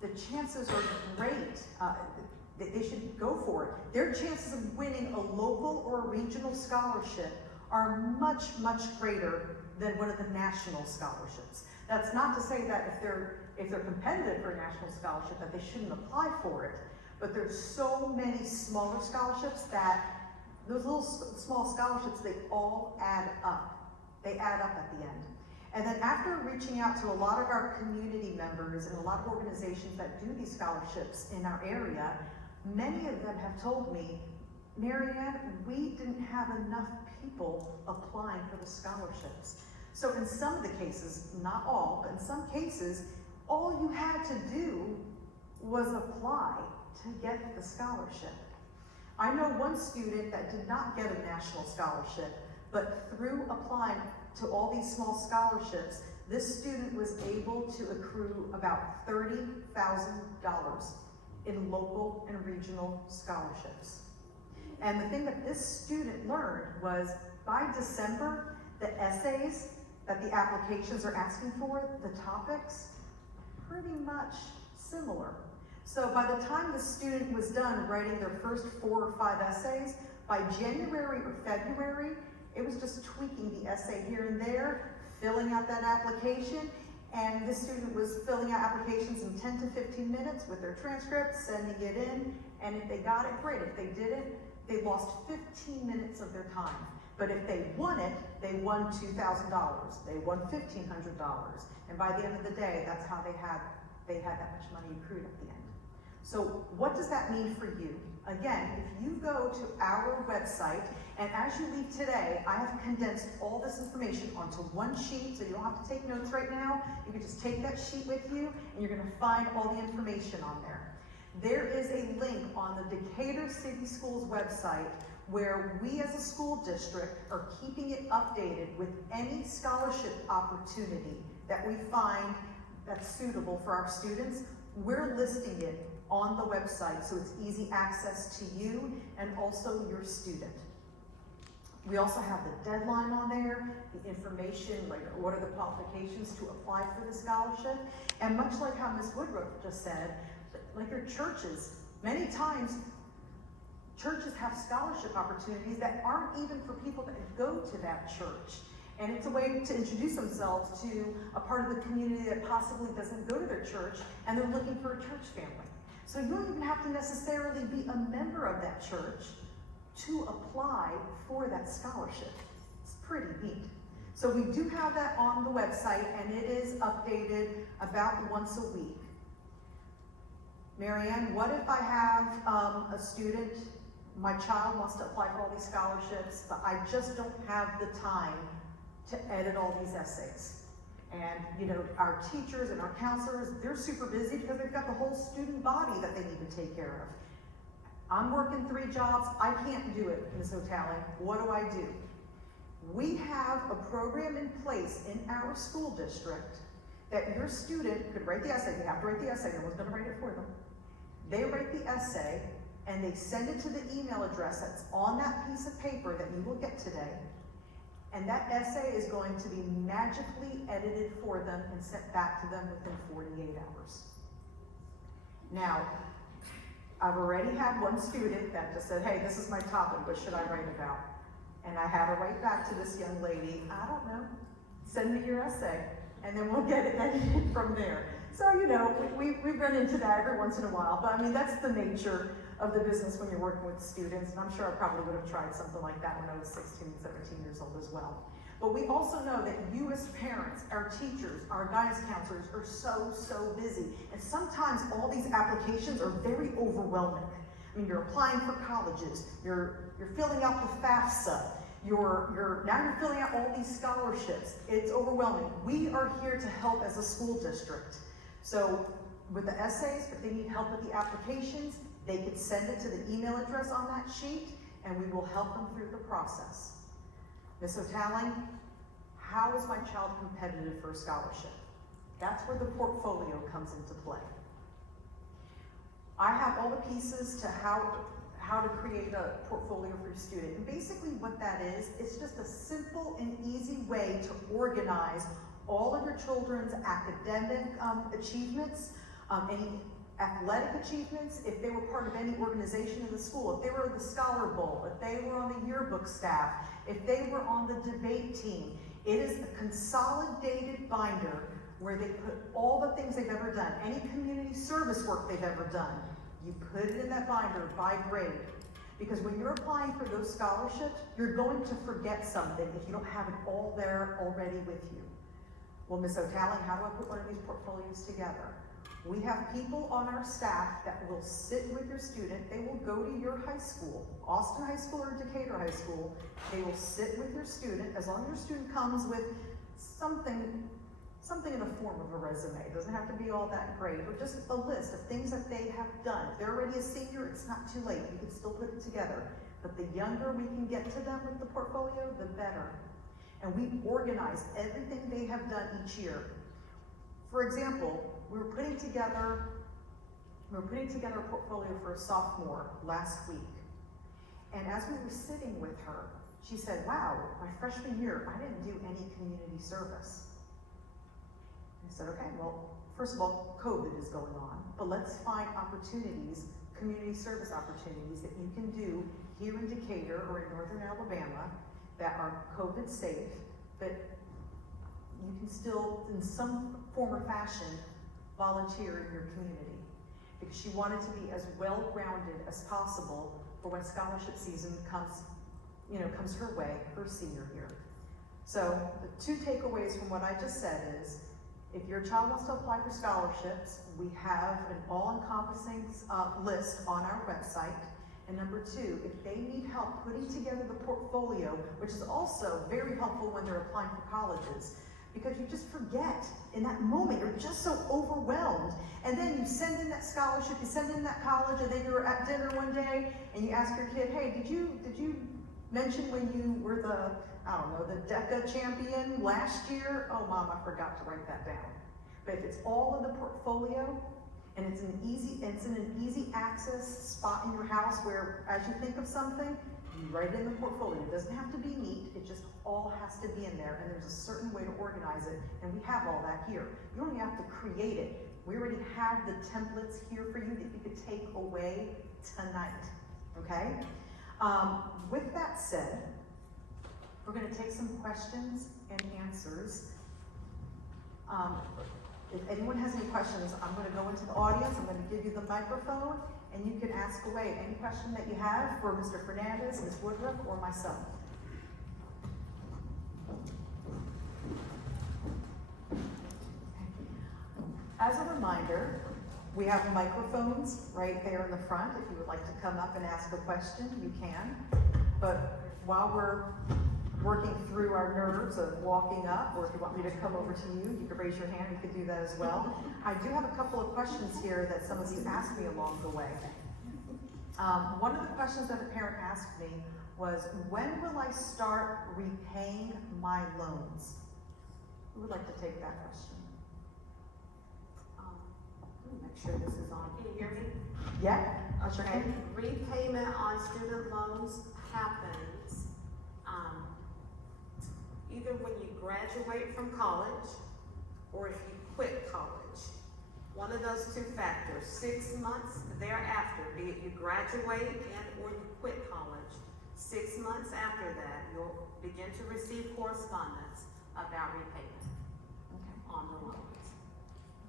the chances are great that they should go for it. Their chances of winning a local or a regional scholarship are much, much greater than one of the national scholarships. That's not to say that if they're competitive for a national scholarship that they shouldn't apply for it, but there's so many smaller scholarships that those little small scholarships, they all add up. They add up at the end. And then after reaching out to a lot of our community members and a lot of organizations that do these scholarships in our area, many of them have told me, Marianne, we didn't have enough people applying for the scholarships. So in some of the cases, not all, but in some cases, all you had to do was apply to get the scholarship. I know one student that did not get a national scholarship, but through applying to all these small scholarships, this student was able to accrue about $30,000 in local and regional scholarships. And the thing that this student learned was by December, the essays that the applications are asking for, the topics, pretty much similar. So by the time the student was done writing their first 4 or 5 essays, by January or February, it was just tweaking the essay here and there, filling out that application, and this student was filling out applications in 10 to 15 minutes with their transcripts, sending it in, and if they got it, great. If they didn't, they lost 15 minutes of their time. But if they won it, they won $2,000. They won $1,500. And by the end of the day, that's how they had that much money accrued at the end. So what does that mean for you? Again, if you go to our website, and as you leave today, I have condensed all this information onto one sheet, so you don't have to take notes right now. You can just take that sheet with you, and you're gonna find all the information on there. There is a link on the Decatur City Schools website where we as a school district are keeping it updated with any scholarship opportunity that we find that's suitable for our students. We're listing it on the website so it's easy access to you and also your student. We also have the deadline on there, the information, like what are the qualifications to apply for the scholarship. And much like how Ms. Woodruff just said, like your churches, many times churches have scholarship opportunities that aren't even for people that go to that church. And it's a way to introduce themselves to a part of the community that possibly doesn't go to their church, and they're looking for a church family. So you don't even have to necessarily be a member of that church to apply for that scholarship. It's pretty neat. So we do have that on the website, and it is updated about once a week. Marianne, what if I have a student, my child wants to apply for all these scholarships, but I just don't have the time to edit all these essays? And you know, our teachers and our counselors, they're super busy because they've got the whole student body that they need to take care of. I'm working 3 jobs, I can't do it, Ms. O'Talley. What do I do? We have a program in place in our school district that your student could write the essay. You have to write the essay, no one's gonna write it for them. They write the essay and they send it to the email address that's on that piece of paper that you will get today. And that essay is going to be magically edited for them and sent back to them within 48 hours. Now, I've already had one student that just said, hey, this is my topic, what should I write about? And I had to write back to this young lady, I don't know, send me your essay, and then we'll get it edited from there. So, you know, we run into that every once in a while, but I mean, that's the nature of the business when you're working with students, and I'm sure I probably would have tried something like that when I was 16, 17 years old as well. But we also know that you as parents, our teachers, our guidance counselors are so busy, and sometimes all these applications are very overwhelming. I mean, you're applying for colleges, you're filling out the FAFSA, now you're filling out all these scholarships. It's overwhelming. We are here to help as a school district. So with the essays, if they need help with the applications, they can send it to the email address on that sheet, and we will help them through the process. Ms. O'Talley, how is my child competitive for a scholarship? That's where the portfolio comes into play. I have all the pieces to how to create a portfolio for your student. And basically what that is, it's just a simple and easy way to organize all of your children's academic achievements, any athletic achievements, if they were part of any organization in the school, if they were the Scholar Bowl, if they were on the yearbook staff, if they were on the debate team. It is a consolidated binder where they put all the things they've ever done, any community service work they've ever done. You put it in that binder by grade. Because when you're applying for those scholarships, you're going to forget something if you don't have it all there already with you. Well, Ms. O'Talley, how do I put one of these portfolios together? We have people on our staff that will sit with your student. They will go to your high school, Austin High School or Decatur High School. They will sit with your student, as long as your student comes with something in the form of a resume. It doesn't have to be all that great, but just a list of things that they have done. If they're already a senior, it's not too late. You can still put it together. But the younger we can get to them with the portfolio, the better. And we organize everything they have done each year. For example, we were putting together a portfolio for a sophomore last week. And as we were sitting with her, she said, wow, my freshman year, I didn't do any community service. I said, okay, well, first of all, COVID is going on, but let's find opportunities, community service opportunities that you can do here in Decatur or in Northern Alabama that are COVID safe, but you can still, in some form or fashion, volunteer in your community. Because she wanted to be as well-rounded as possible for when scholarship season comes her way, her senior year. So the 2 takeaways from what I just said is, if your child wants to apply for scholarships, we have an all-encompassing list on our website. And number 2, if they need help putting together the portfolio, which is also very helpful when they're applying for colleges, because you just forget in that moment, you're just so overwhelmed. And then you send in that scholarship, you send in that college, and then you're at dinner one day and you ask your kid, hey, did you mention when you were the DECA champion last year? Oh, Mom, I forgot to write that down. But if it's all in the portfolio, and it's in an easy access spot in your house where, as you think of something, you write it in the portfolio. It doesn't have to be neat, it just all has to be in there, and there's a certain way to organize it, and we have all that here. You don't even have to create it. We already have the templates here for you that you could take away tonight, okay? With that said, we're gonna take some questions and answers. If anyone has any questions, I'm gonna go into the audience, I'm gonna give you the microphone, and you can ask away any question that you have for Mr. Fernandez, Ms. Woodruff, or myself. As a reminder, we have microphones right there in the front. If you would like to come up and ask a question, you can. But while we're working through our nerves of walking up, or if you want me to come over to you, you can raise your hand, you can do that as well. I do have a couple of questions here that some of you asked me along the way. One of the questions that a parent asked me was, when will I start repaying my loans? Who would like to take that question? Let me make sure this is on. Can you hear me? Yeah? Okay. Repayment on student loans happens either when you graduate from college or if you quit college. One of those two factors, 6 months thereafter, be it you graduate and or you quit college, 6 months after that, you'll begin to receive correspondence about repayment on the loans.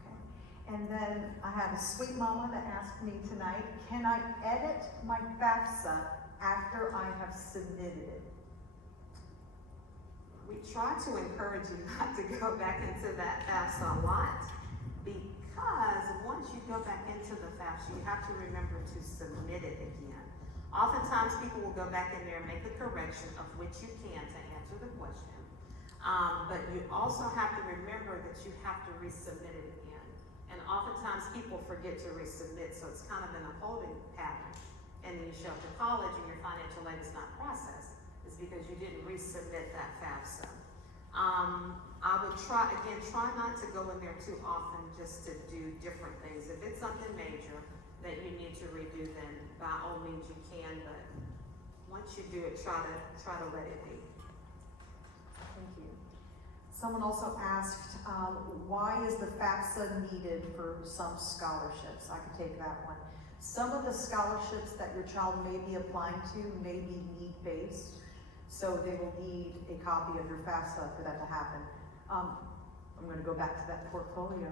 Okay. And then I have a sweet mama that asked me tonight, can I edit my FAFSA after I have submitted it? We try to encourage you not to go back into that FAFSA a lot, because once you go back into the FAFSA, you have to remember to submit it again. Oftentimes people will go back in there and make a correction, of which you can to answer the question. But you also have to remember that you have to resubmit it again. And oftentimes people forget to resubmit, so it's kind of in a holding pattern. And then you show up to college and your financial aid is not processed. It's because you didn't resubmit that FAFSA. I would try not to go in there too often just to do different things. If it's something major that you need to redo, then by all means you can, but once you do it, try to let it be. Thank you. Someone also asked, why is the FAFSA needed for some scholarships? I can take that one. Some of the scholarships that your child may be applying to may be need-based, so they will need a copy of your FAFSA for that to happen. I'm going to go back to that portfolio.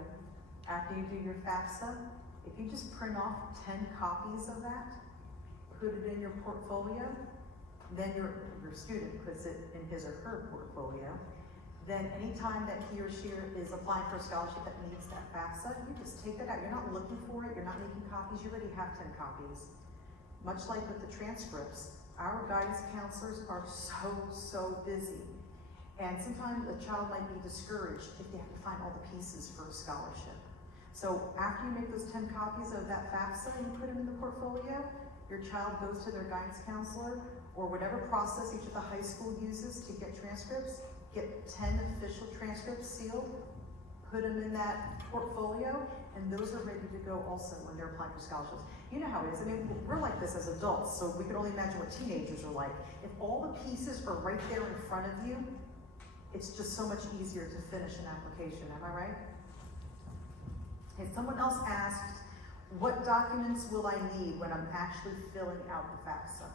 After you do your FAFSA, if you just print off 10 copies of that, put it in your portfolio, then your student puts it in his or her portfolio, then anytime that he or she is applying for a scholarship that needs that FAFSA, you just take that out. You're not looking for it, you're not making copies, you already have 10 copies. Much like with the transcripts, our guidance counselors are so busy. And sometimes a child might be discouraged if they have to find all the pieces for a scholarship. So after you make those 10 copies of that FAFSA and you put them in the portfolio, your child goes to their guidance counselor or whatever process each of the high school uses to get transcripts, get 10 official transcripts sealed, put them in that portfolio, and those are ready to go also when they're applying for scholarships. You know how it is. I mean, we're like this as adults, so we can only imagine what teenagers are like. If all the pieces are right there in front of you, it's just so much easier to finish an application, am I right? Okay, someone else asked, what documents will I need when I'm actually filling out the FAFSA?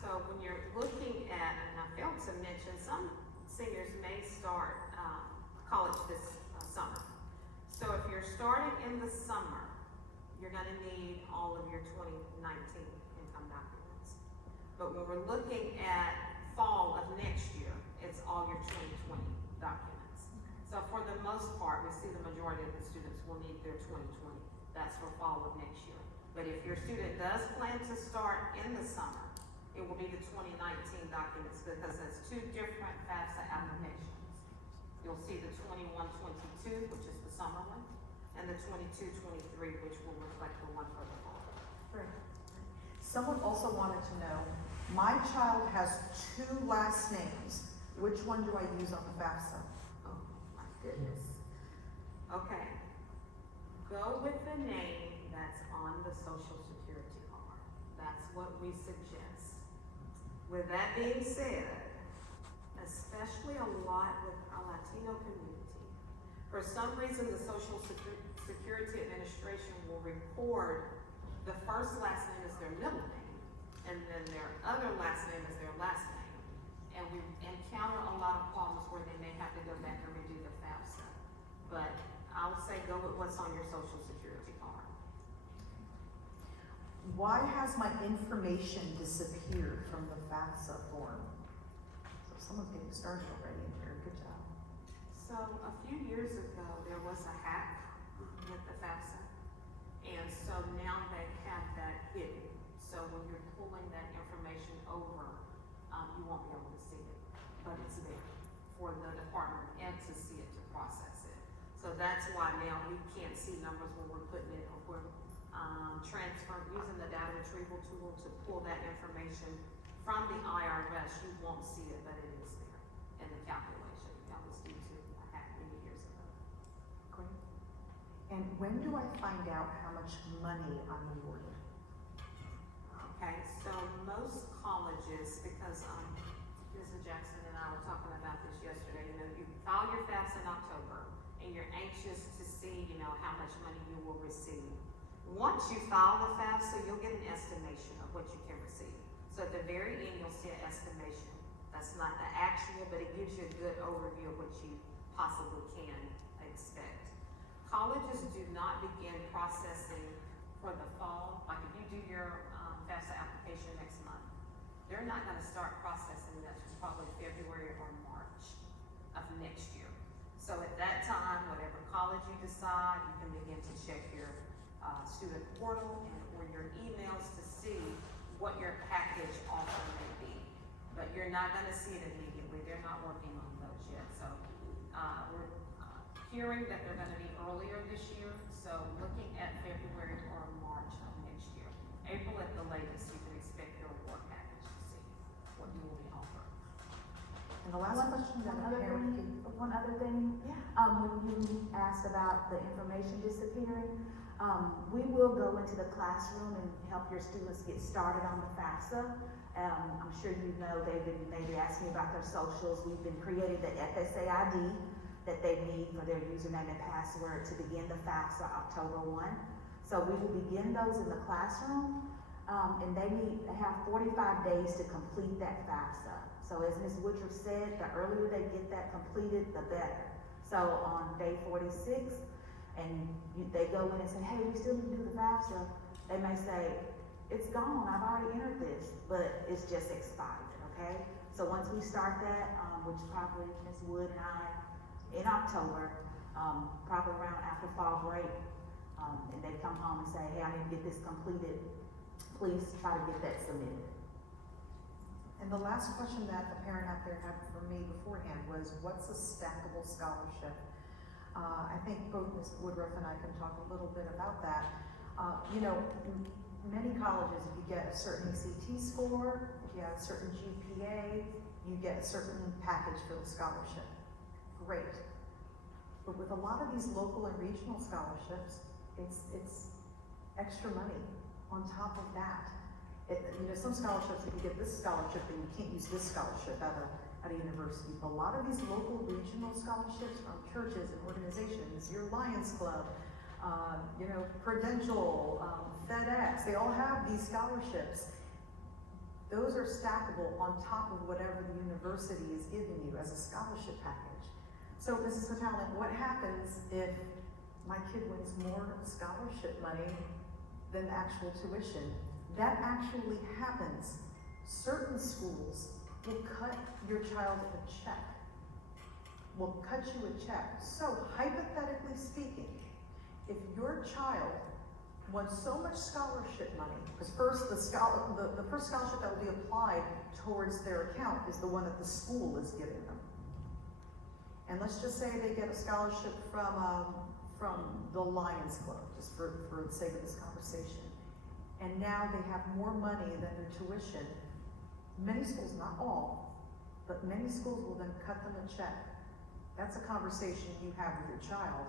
So when you're looking at, and I failed to mention, some seniors may start college this summer. So if you're starting in the summer, you're going to need all of your 2019 income documents. But when we're looking at fall of next year, it's all your 2020 documents. So for the most part, we see the majority of the students will need their 2020. That's for fall of next year. But if your student does plan to start in the summer, it will be the 2019 documents, because that's two different FAFSA applications. You'll see the 21-22, which is the summer one, and the 22-23, which will reflect the one for the fall. Great. Someone also wanted to know, my child has 2 last names. Which one do I use on the FAFSA? Oh my goodness. Okay. Go with the name that's on the Social Security card. That's what we suggest. With that being said, especially a lot with our Latino community, for some reason the Social Security Administration will record the first last name as their middle name, and then their other last name as their last name. And we encounter a lot of problems where they may have to go back and redo the FAFSA. But I would say go with what's on your Social Security card. why has my information disappeared from the FAFSA form? So someone's getting started already in here, good job. So a few years ago, there was a hack with the FAFSA, and so now they have that hidden. So when you're pulling that information over, you won't be able to see it, but it's there for the department and to see it, to process it. So that's why now we can't see numbers when we're putting it, or we're using the data retrieval tool to pull that information from the IRS. You won't see it, but it is there in the calculation. That was due to a hack many years ago. Great. And when do I find out how much money I'm awarded? Okay, so most colleges, because Mrs. Jackson and I were talking about this yesterday, you file your FAFSA in October, and you're anxious to see, how much money you will receive. Once you file the FAFSA, you'll get an estimation of what you can receive. So at the very end, you'll see an estimation. That's not the actual, but it gives you a good overview of what you possibly can expect. Colleges do not begin processing for the fall. Like if you do your FAFSA application next month, they're not going to start processing that until probably February or March of next year. So at that time, whatever college you decide, you can begin to check your student portal or your emails to see what your package offer may be. But you're not going to see it immediately. They're not working on those yet. So we're hearing that they're going to be earlier this year. So looking at February or March of next year. April at the latest, you can expect your award package to see what you will be offered. And the last question that One other thing, Yeah. when you asked about the information disappearing, we will go into the classroom and help your students get started on the FAFSA. I'm sure you know they've been maybe asking about their socials. We've been creating the FSA ID that they need for their username and password to begin the FAFSA October 1. So we will begin those in the classroom, and they have 45 days to complete that FAFSA. So as Ms. Woodruff said, the earlier they get that completed, the better. So on day 46, and they go in and say, hey, we still need to do the FAFSA, they may say, it's gone, I've already entered this, but it's just expired, okay? So once we start that, which probably Ms. Wood and I, in October, probably around after fall break, and they come home and say, hey, I need to get this completed, please try to get that submitted. And the last question that a parent out there had for me beforehand was, what's a stackable scholarship? I think both Ms. Woodruff and I can talk a little bit about that. Many colleges, if you get a certain CT score, if you have a certain GPA, you get a certain package for the scholarship. Great. But with a lot of these local and regional scholarships, it's extra money on top of that. Some scholarships, if you get this scholarship, then you can't use this scholarship at a university. But a lot of these local regional scholarships from churches and organizations, your Lions Club, Prudential, FedEx, they all have these scholarships. Those are stackable on top of whatever the university is giving you as a scholarship package. So Mrs. Hotalent, what happens if my kid wins more scholarship money than actual tuition? That actually happens. Certain schools will cut your child a check. Will cut you a check. So hypothetically speaking, if your child won so much scholarship money, because first the first scholarship that will be applied towards their account is the one that the school is giving them. And let's just say they get a scholarship from the Lions Club, just for the sake of this conversation. And now they have more money than their tuition. Many schools, not all, but many schools will then cut them a check. That's a conversation you have with your child.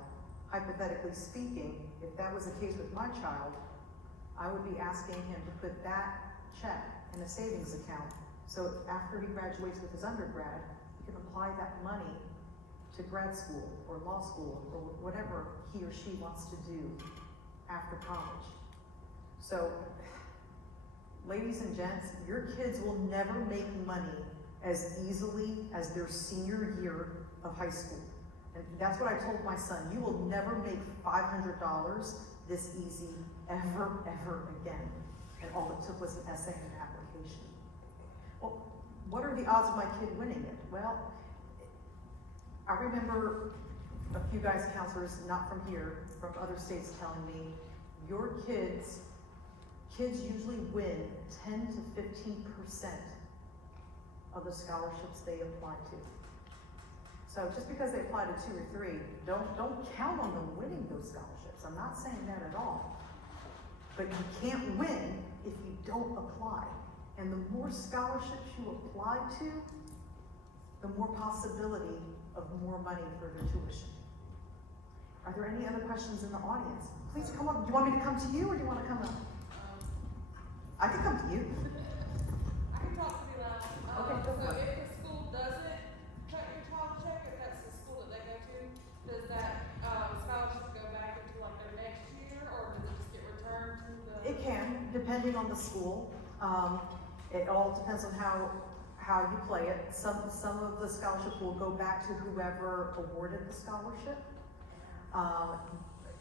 Hypothetically speaking, if that was the case with my child, I would be asking him to put that check in a savings account. So after he graduates with his undergrad, he can apply that money to grad school or law school or whatever he or she wants to do after college. So, ladies and gents, your kids will never make money as easily as their senior year of high school. And that's what I told my son. You will never make $500 this easy ever again. and all it took was an essay and an application. Well, what are the odds of my kid winning it? Well, I remember a few guys, counselors, not from here, from other states telling me, your kids usually win 10 to 15% of the scholarships they apply to. So just because they apply to 2 or 3, don't count on them winning those scholarships. I'm not saying that at all. But you can't win if you don't apply. And the more scholarships you apply to, the more possibility of more money for their tuition. Are there any other questions in the audience? Please come up. Do you want me to come to you, or do you want to come up? I can come to you. I can talk to you now. Okay, go So for it. if the school doesn't cut your child check, if that's the school that they go to, does that scholarship go back into like their next year, or does it just get returned to the? It can, depending on the school. It all depends on how you play it. Some of the scholarship will go back to whoever awarded the scholarship.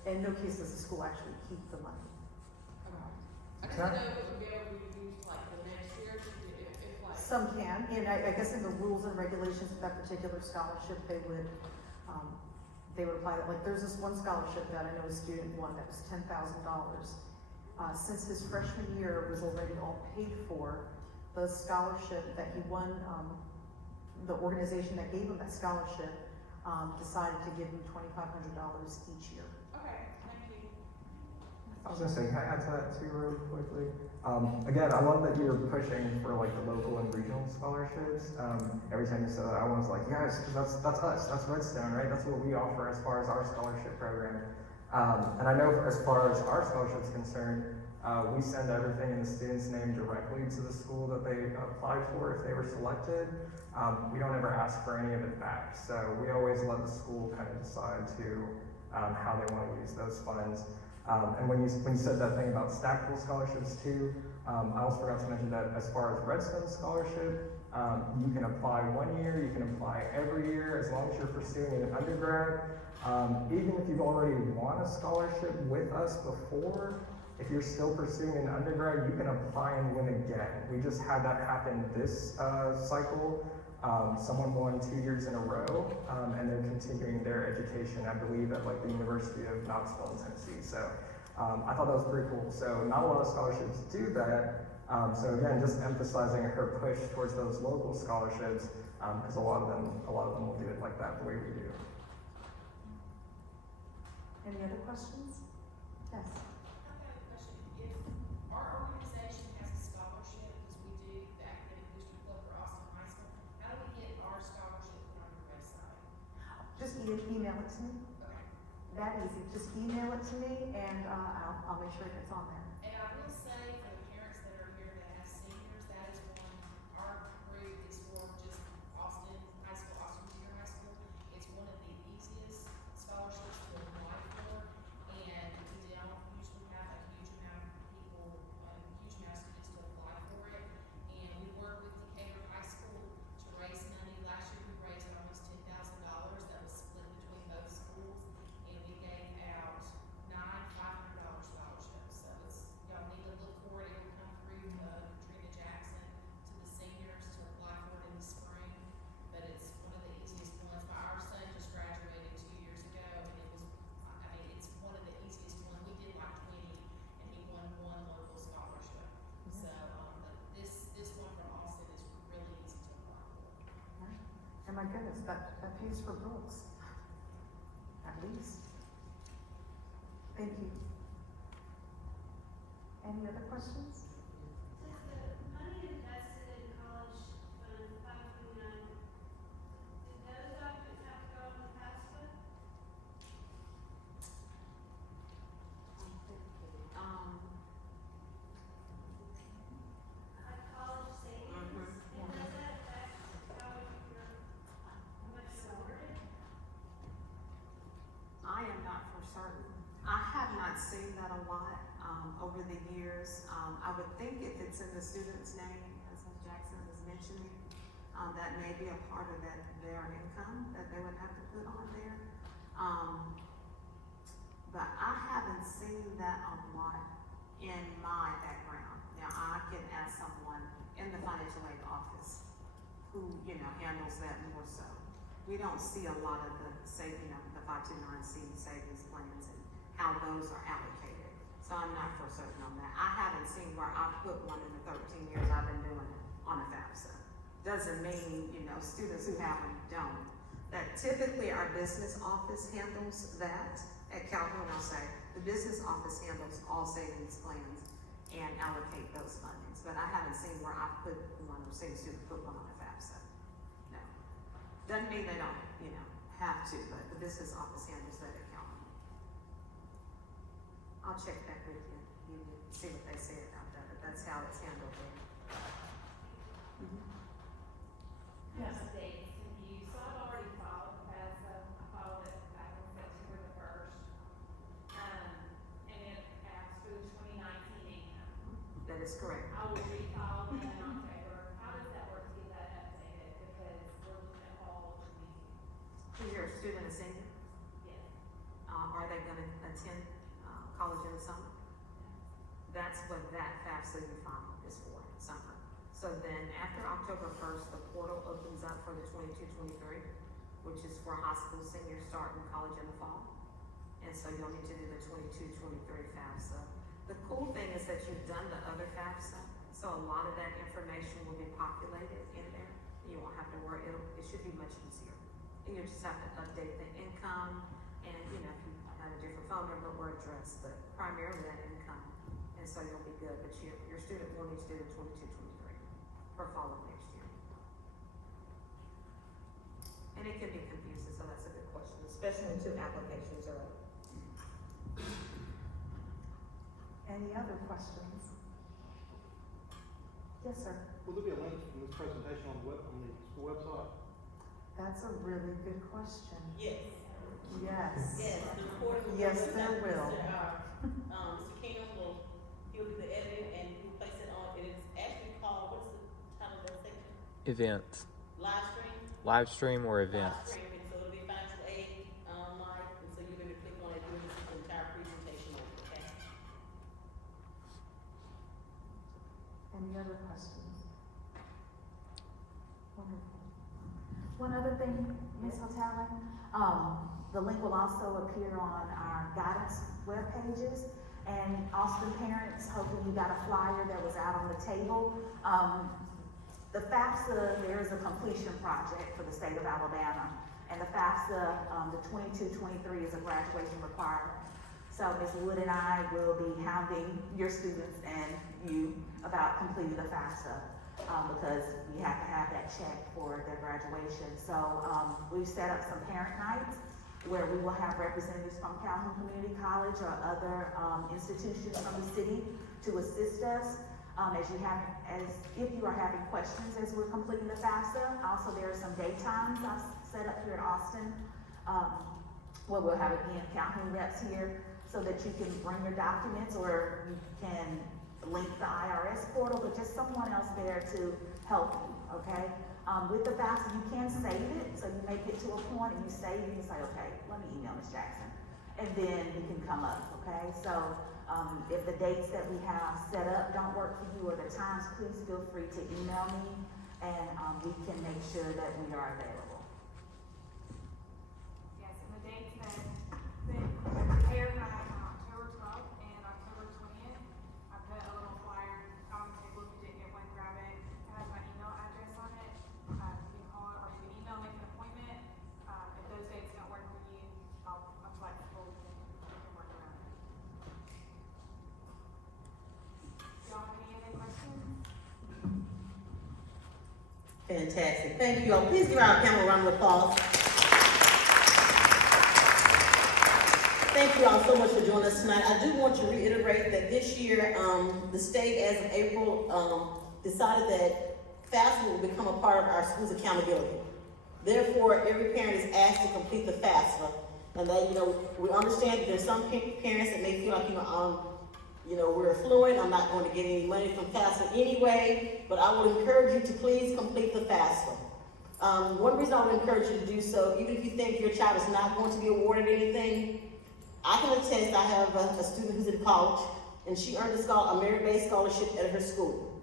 In no case does the school actually keep the money. I just didn't know if it would be able to be used like the next year, if like. Some can, and I guess in the rules and regulations of that particular scholarship, they would apply that. Like, there's this one scholarship that I know a student won that was $10,000. Since his freshman year was already all paid for, the scholarship that he won, the organization that gave him that scholarship decided to give him $2,500 each year. Okay, thank you. I was gonna say, can I add to that too really quickly? Again, I love that you're pushing for like the local and regional scholarships. Every time you said that, I was like, yes, because that's us, that's Redstone, right? That's what we offer as far as our scholarship program. And I know as far as our scholarship is concerned, we send everything in the student's name directly to the school that they applied for if they were selected. We don't ever ask for any of it back. So we always let the school kind of decide how they want to use those funds. And when you said that thing about stackable scholarships too, I also forgot to mention that as far as Redstone scholarship, you can apply 1 year, you can apply every year as long as you're pursuing an undergrad. Even if you've already won a scholarship with us before, if you're still pursuing an undergrad, you can apply and win again. We just had that happen this cycle. Someone won 2 years in a row, and they're continuing their education, I believe, at like the University of Knoxville in Tennessee. So I thought that was pretty cool. So not a lot of scholarships do that. So again, just emphasizing her push towards those local scholarships, because a lot of them will do it like that the way we do. Any other questions? Yes. I've got a question. If our organization has a scholarship, because we do the Academic Booster Club for Austin High School, how do we get our scholarship put on your website? Just email it to me. Okay. That easy. Just email it to me, and I'll make sure it gets on there. And I will say, for the parents that are here that have seniors, that is one, our group is for just Austin High School, Austin Junior High School. It's one of the easiest scholarships to apply for, and we don't usually have a huge amount of people, a huge amount of students to apply for it. And we work with Decatur High School to raise money. Last year we raised almost $10,000 that was split between both schools, and we gave out 9 $500 scholarships. So it's, y'all need to look for it. It will come through Katrina Jackson to the seniors to apply for it in the spring. But it's one of the easiest ones. Our son just graduated 2 years ago, and it was, I mean, it's one of the easiest ones. We did like 20, and he won 1 local scholarship. So this one from Austin is really easy to apply for. And my goodness, that pays for books. At least. Thank you. Any other questions? Does the money invested in college fund 529, do those documents have to go on the FAFSA? Like college savings? And does that affect how much you're awarded? I am not for certain. I have not seen that a lot over the years. I would think if it's in the student's name, as Ms. Jackson was mentioning, that may be a part of their income that they would have to put on there. But I haven't seen that a lot in my background. Now, can ask someone in the financial aid office who, handles that more so. We don't see a lot of the saving of the 529C savings plans and how those are allocated. So I'm not for certain on that. I haven't seen where I've put one in the 13 years I've been doing it on a FAFSA. Doesn't mean, students who have them don't. That typically our business office handles that. At Calhoun, I'll say, the business office handles all savings plans and allocate those fundings. But I haven't seen where I've put one or seen a student put one on a FAFSA. No. Doesn't mean they don't, have to, but the business office handles that at Calhoun. I'll check back with you, see what they say about that, but that's how it's handled there. Yes. Dates and views. So I've already filed the FAFSA. I filed it back on September the 1st. And it asks for the 2019 income. That is correct. I will refile it in October. How does that work to get that updated? Because we're looking at all of the So you're a student, a senior? Yes. Are they gonna attend, college in the summer? That's what that FAFSA you file is for, summer. So then after October 1st, the portal opens up for the 22-23, which is for high school seniors starting college in the fall. And so you'll need to do the 22-23 FAFSA. The cool thing is that you've done the other FAFSA, so a lot of that information will be populated in there. You won't have to worry, it should be much easier. And you just have to update the income and, if you have a different phone number or address, but primarily that income. And so you'll be good, but your student will need to do the 22-23 for fall of next year. And it can be confusing, so that's a good question, especially when 2 applications are up. Any other questions? Yes, sir. Will there be a link from this presentation on the school website? That's a really good question. Yes. Yes. Yes, the recording. Yes, there will. Mr. Keenan he'll do the editing and we'll place it on, it is actually called, what's the title of that section? Events. Live stream? Live stream or Live events. streaming, so it'll be financial aid, live, and so you'll be able to click on it, do the entire presentation over, okay? Any other questions? Wonderful. One other thing, Ms. Hotella, the link will also appear on our guidance web pages. And Austin parents, hopefully you got a flyer that was out on the table. The FAFSA, there is a completion project for the state of Alabama. And the FAFSA, the 22-23 is a graduation requirement. So Ms. Wood and I will be hounding your students and you about completing the FAFSA. Because we have to have that check for their graduation. So we've set up some parent nights where we will have representatives from Calhoun Community College or other institutions from the city to assist us if you are having questions as we're completing the FAFSA. Also, there are some daytimes I've set up here in Austin where we'll have again Calhoun reps here so that you can bring your documents or you can link the IRS portal, but just someone else there to help you, okay? With the FAFSA, you can save it, so you may get to a point and you save it and you say, okay, let me email Ms. Jackson, and then you can come up, okay? So if the dates that we have set up don't work for you or the times, please feel free to email me, and we can make sure that we are available. Yes, and the dates that Prepared and I have on October 12th and October 20th. I put a little flyer on the table. If you didn't get one, grab it. It has my email address on it. You can call or you can email, make an appointment. If those dates don't work for you, I'm flexible. We can work around it. Y'all have any other questions? Fantastic. Thank you all. Please give our panel a round of applause. Thank you all so much for joining us tonight. I do want to reiterate that this year, the state, as of April, decided that FAFSA will become a part of our school's accountability. Therefore, every parent is asked to complete the FAFSA. And that, we understand that there's some parents that may feel like, we're affluent, I'm not going to get any money from FAFSA anyway, but I would encourage you to please complete the FAFSA. One reason I would encourage you to do so, even if you think your child is not going to be awarded anything, I can attest I have a student who's in college, and she earned a merit-based scholarship at her school.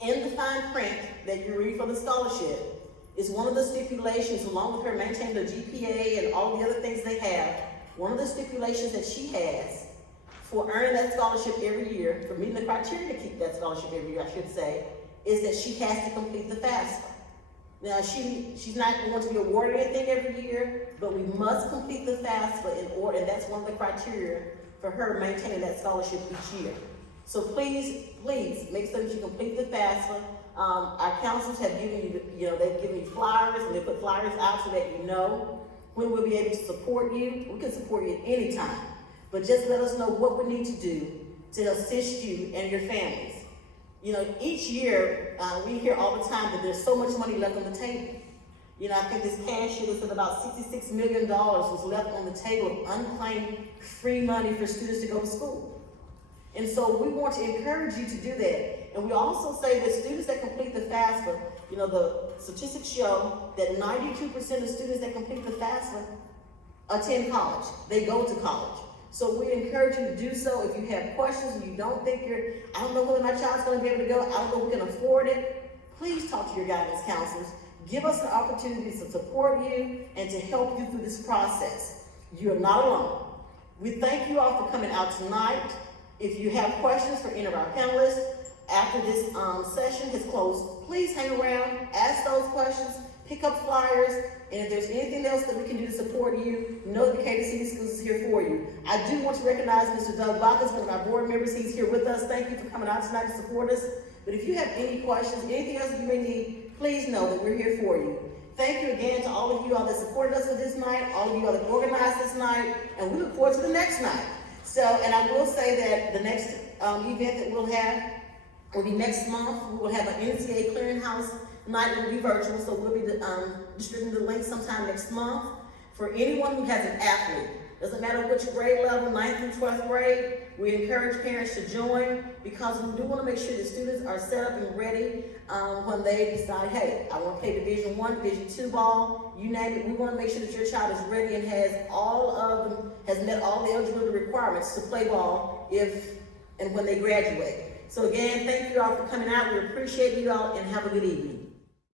In the fine print that you read for the scholarship is one of the stipulations, along with her maintaining the GPA and all the other things they have, one of the stipulations that she has for earning that scholarship every year, for meeting the criteria to keep that scholarship every year, I should say, is that she has to complete the FAFSA. Now, she's not going to be awarded anything every year, but we must complete the FAFSA in order, and that's one of the criteria for her maintaining that scholarship each year. So please make sure that you complete the FAFSA. Our counselors have given you, they've given you flyers, and they put flyers out so that you know when we'll be able to support you. We can support you at any time, but just let us know what we need to do to assist you and your families. Each year, we hear all the time that there's so much money left on the table. I think this past year was about $66 million was left on the table of unclaimed free money for students to go to school. And so we want to encourage you to do that. And we also say that students that complete the FAFSA, the statistics show that 92% of students that complete the FAFSA attend college. They go to college. So we encourage you to do so. If you have questions and you don't think I don't know whether my child's going to be able to go, I don't know if we can afford it, please talk to your guidance counselors. Give us the opportunity to support you and to help you through this process. You are not alone. We thank you all for coming out tonight. If you have questions for any of our panelists after this session has closed, please hang around, ask those questions, pick up flyers, and if there's anything else that we can do to support you, know that Decatur City Schools is here for you. I do want to recognize Mr. Doug Bacchus, one of our board members. He's here with us. Thank you for coming out tonight to support us. But if you have any questions, anything else that you may need, please know that we're here for you. Thank you again to all of you all that supported us for this night, all of you all that organized this night, and we look forward to the next night. And I will say that the next event that we'll have will be next month. We will have an NCAA clearinghouse night. It will be virtual, so we'll be distributing the link sometime next month. For anyone who has an athlete, doesn't matter which grade level, 9th through 12th grade, we encourage parents to join because we do want to make sure the students are set up and ready when they decide, hey, I want to play Division I, Division II ball, you name it. We want to make sure that your child is ready and has met all the eligibility requirements to play ball if and when they graduate. So again, thank you all for coming out. We appreciate you all and have a good evening.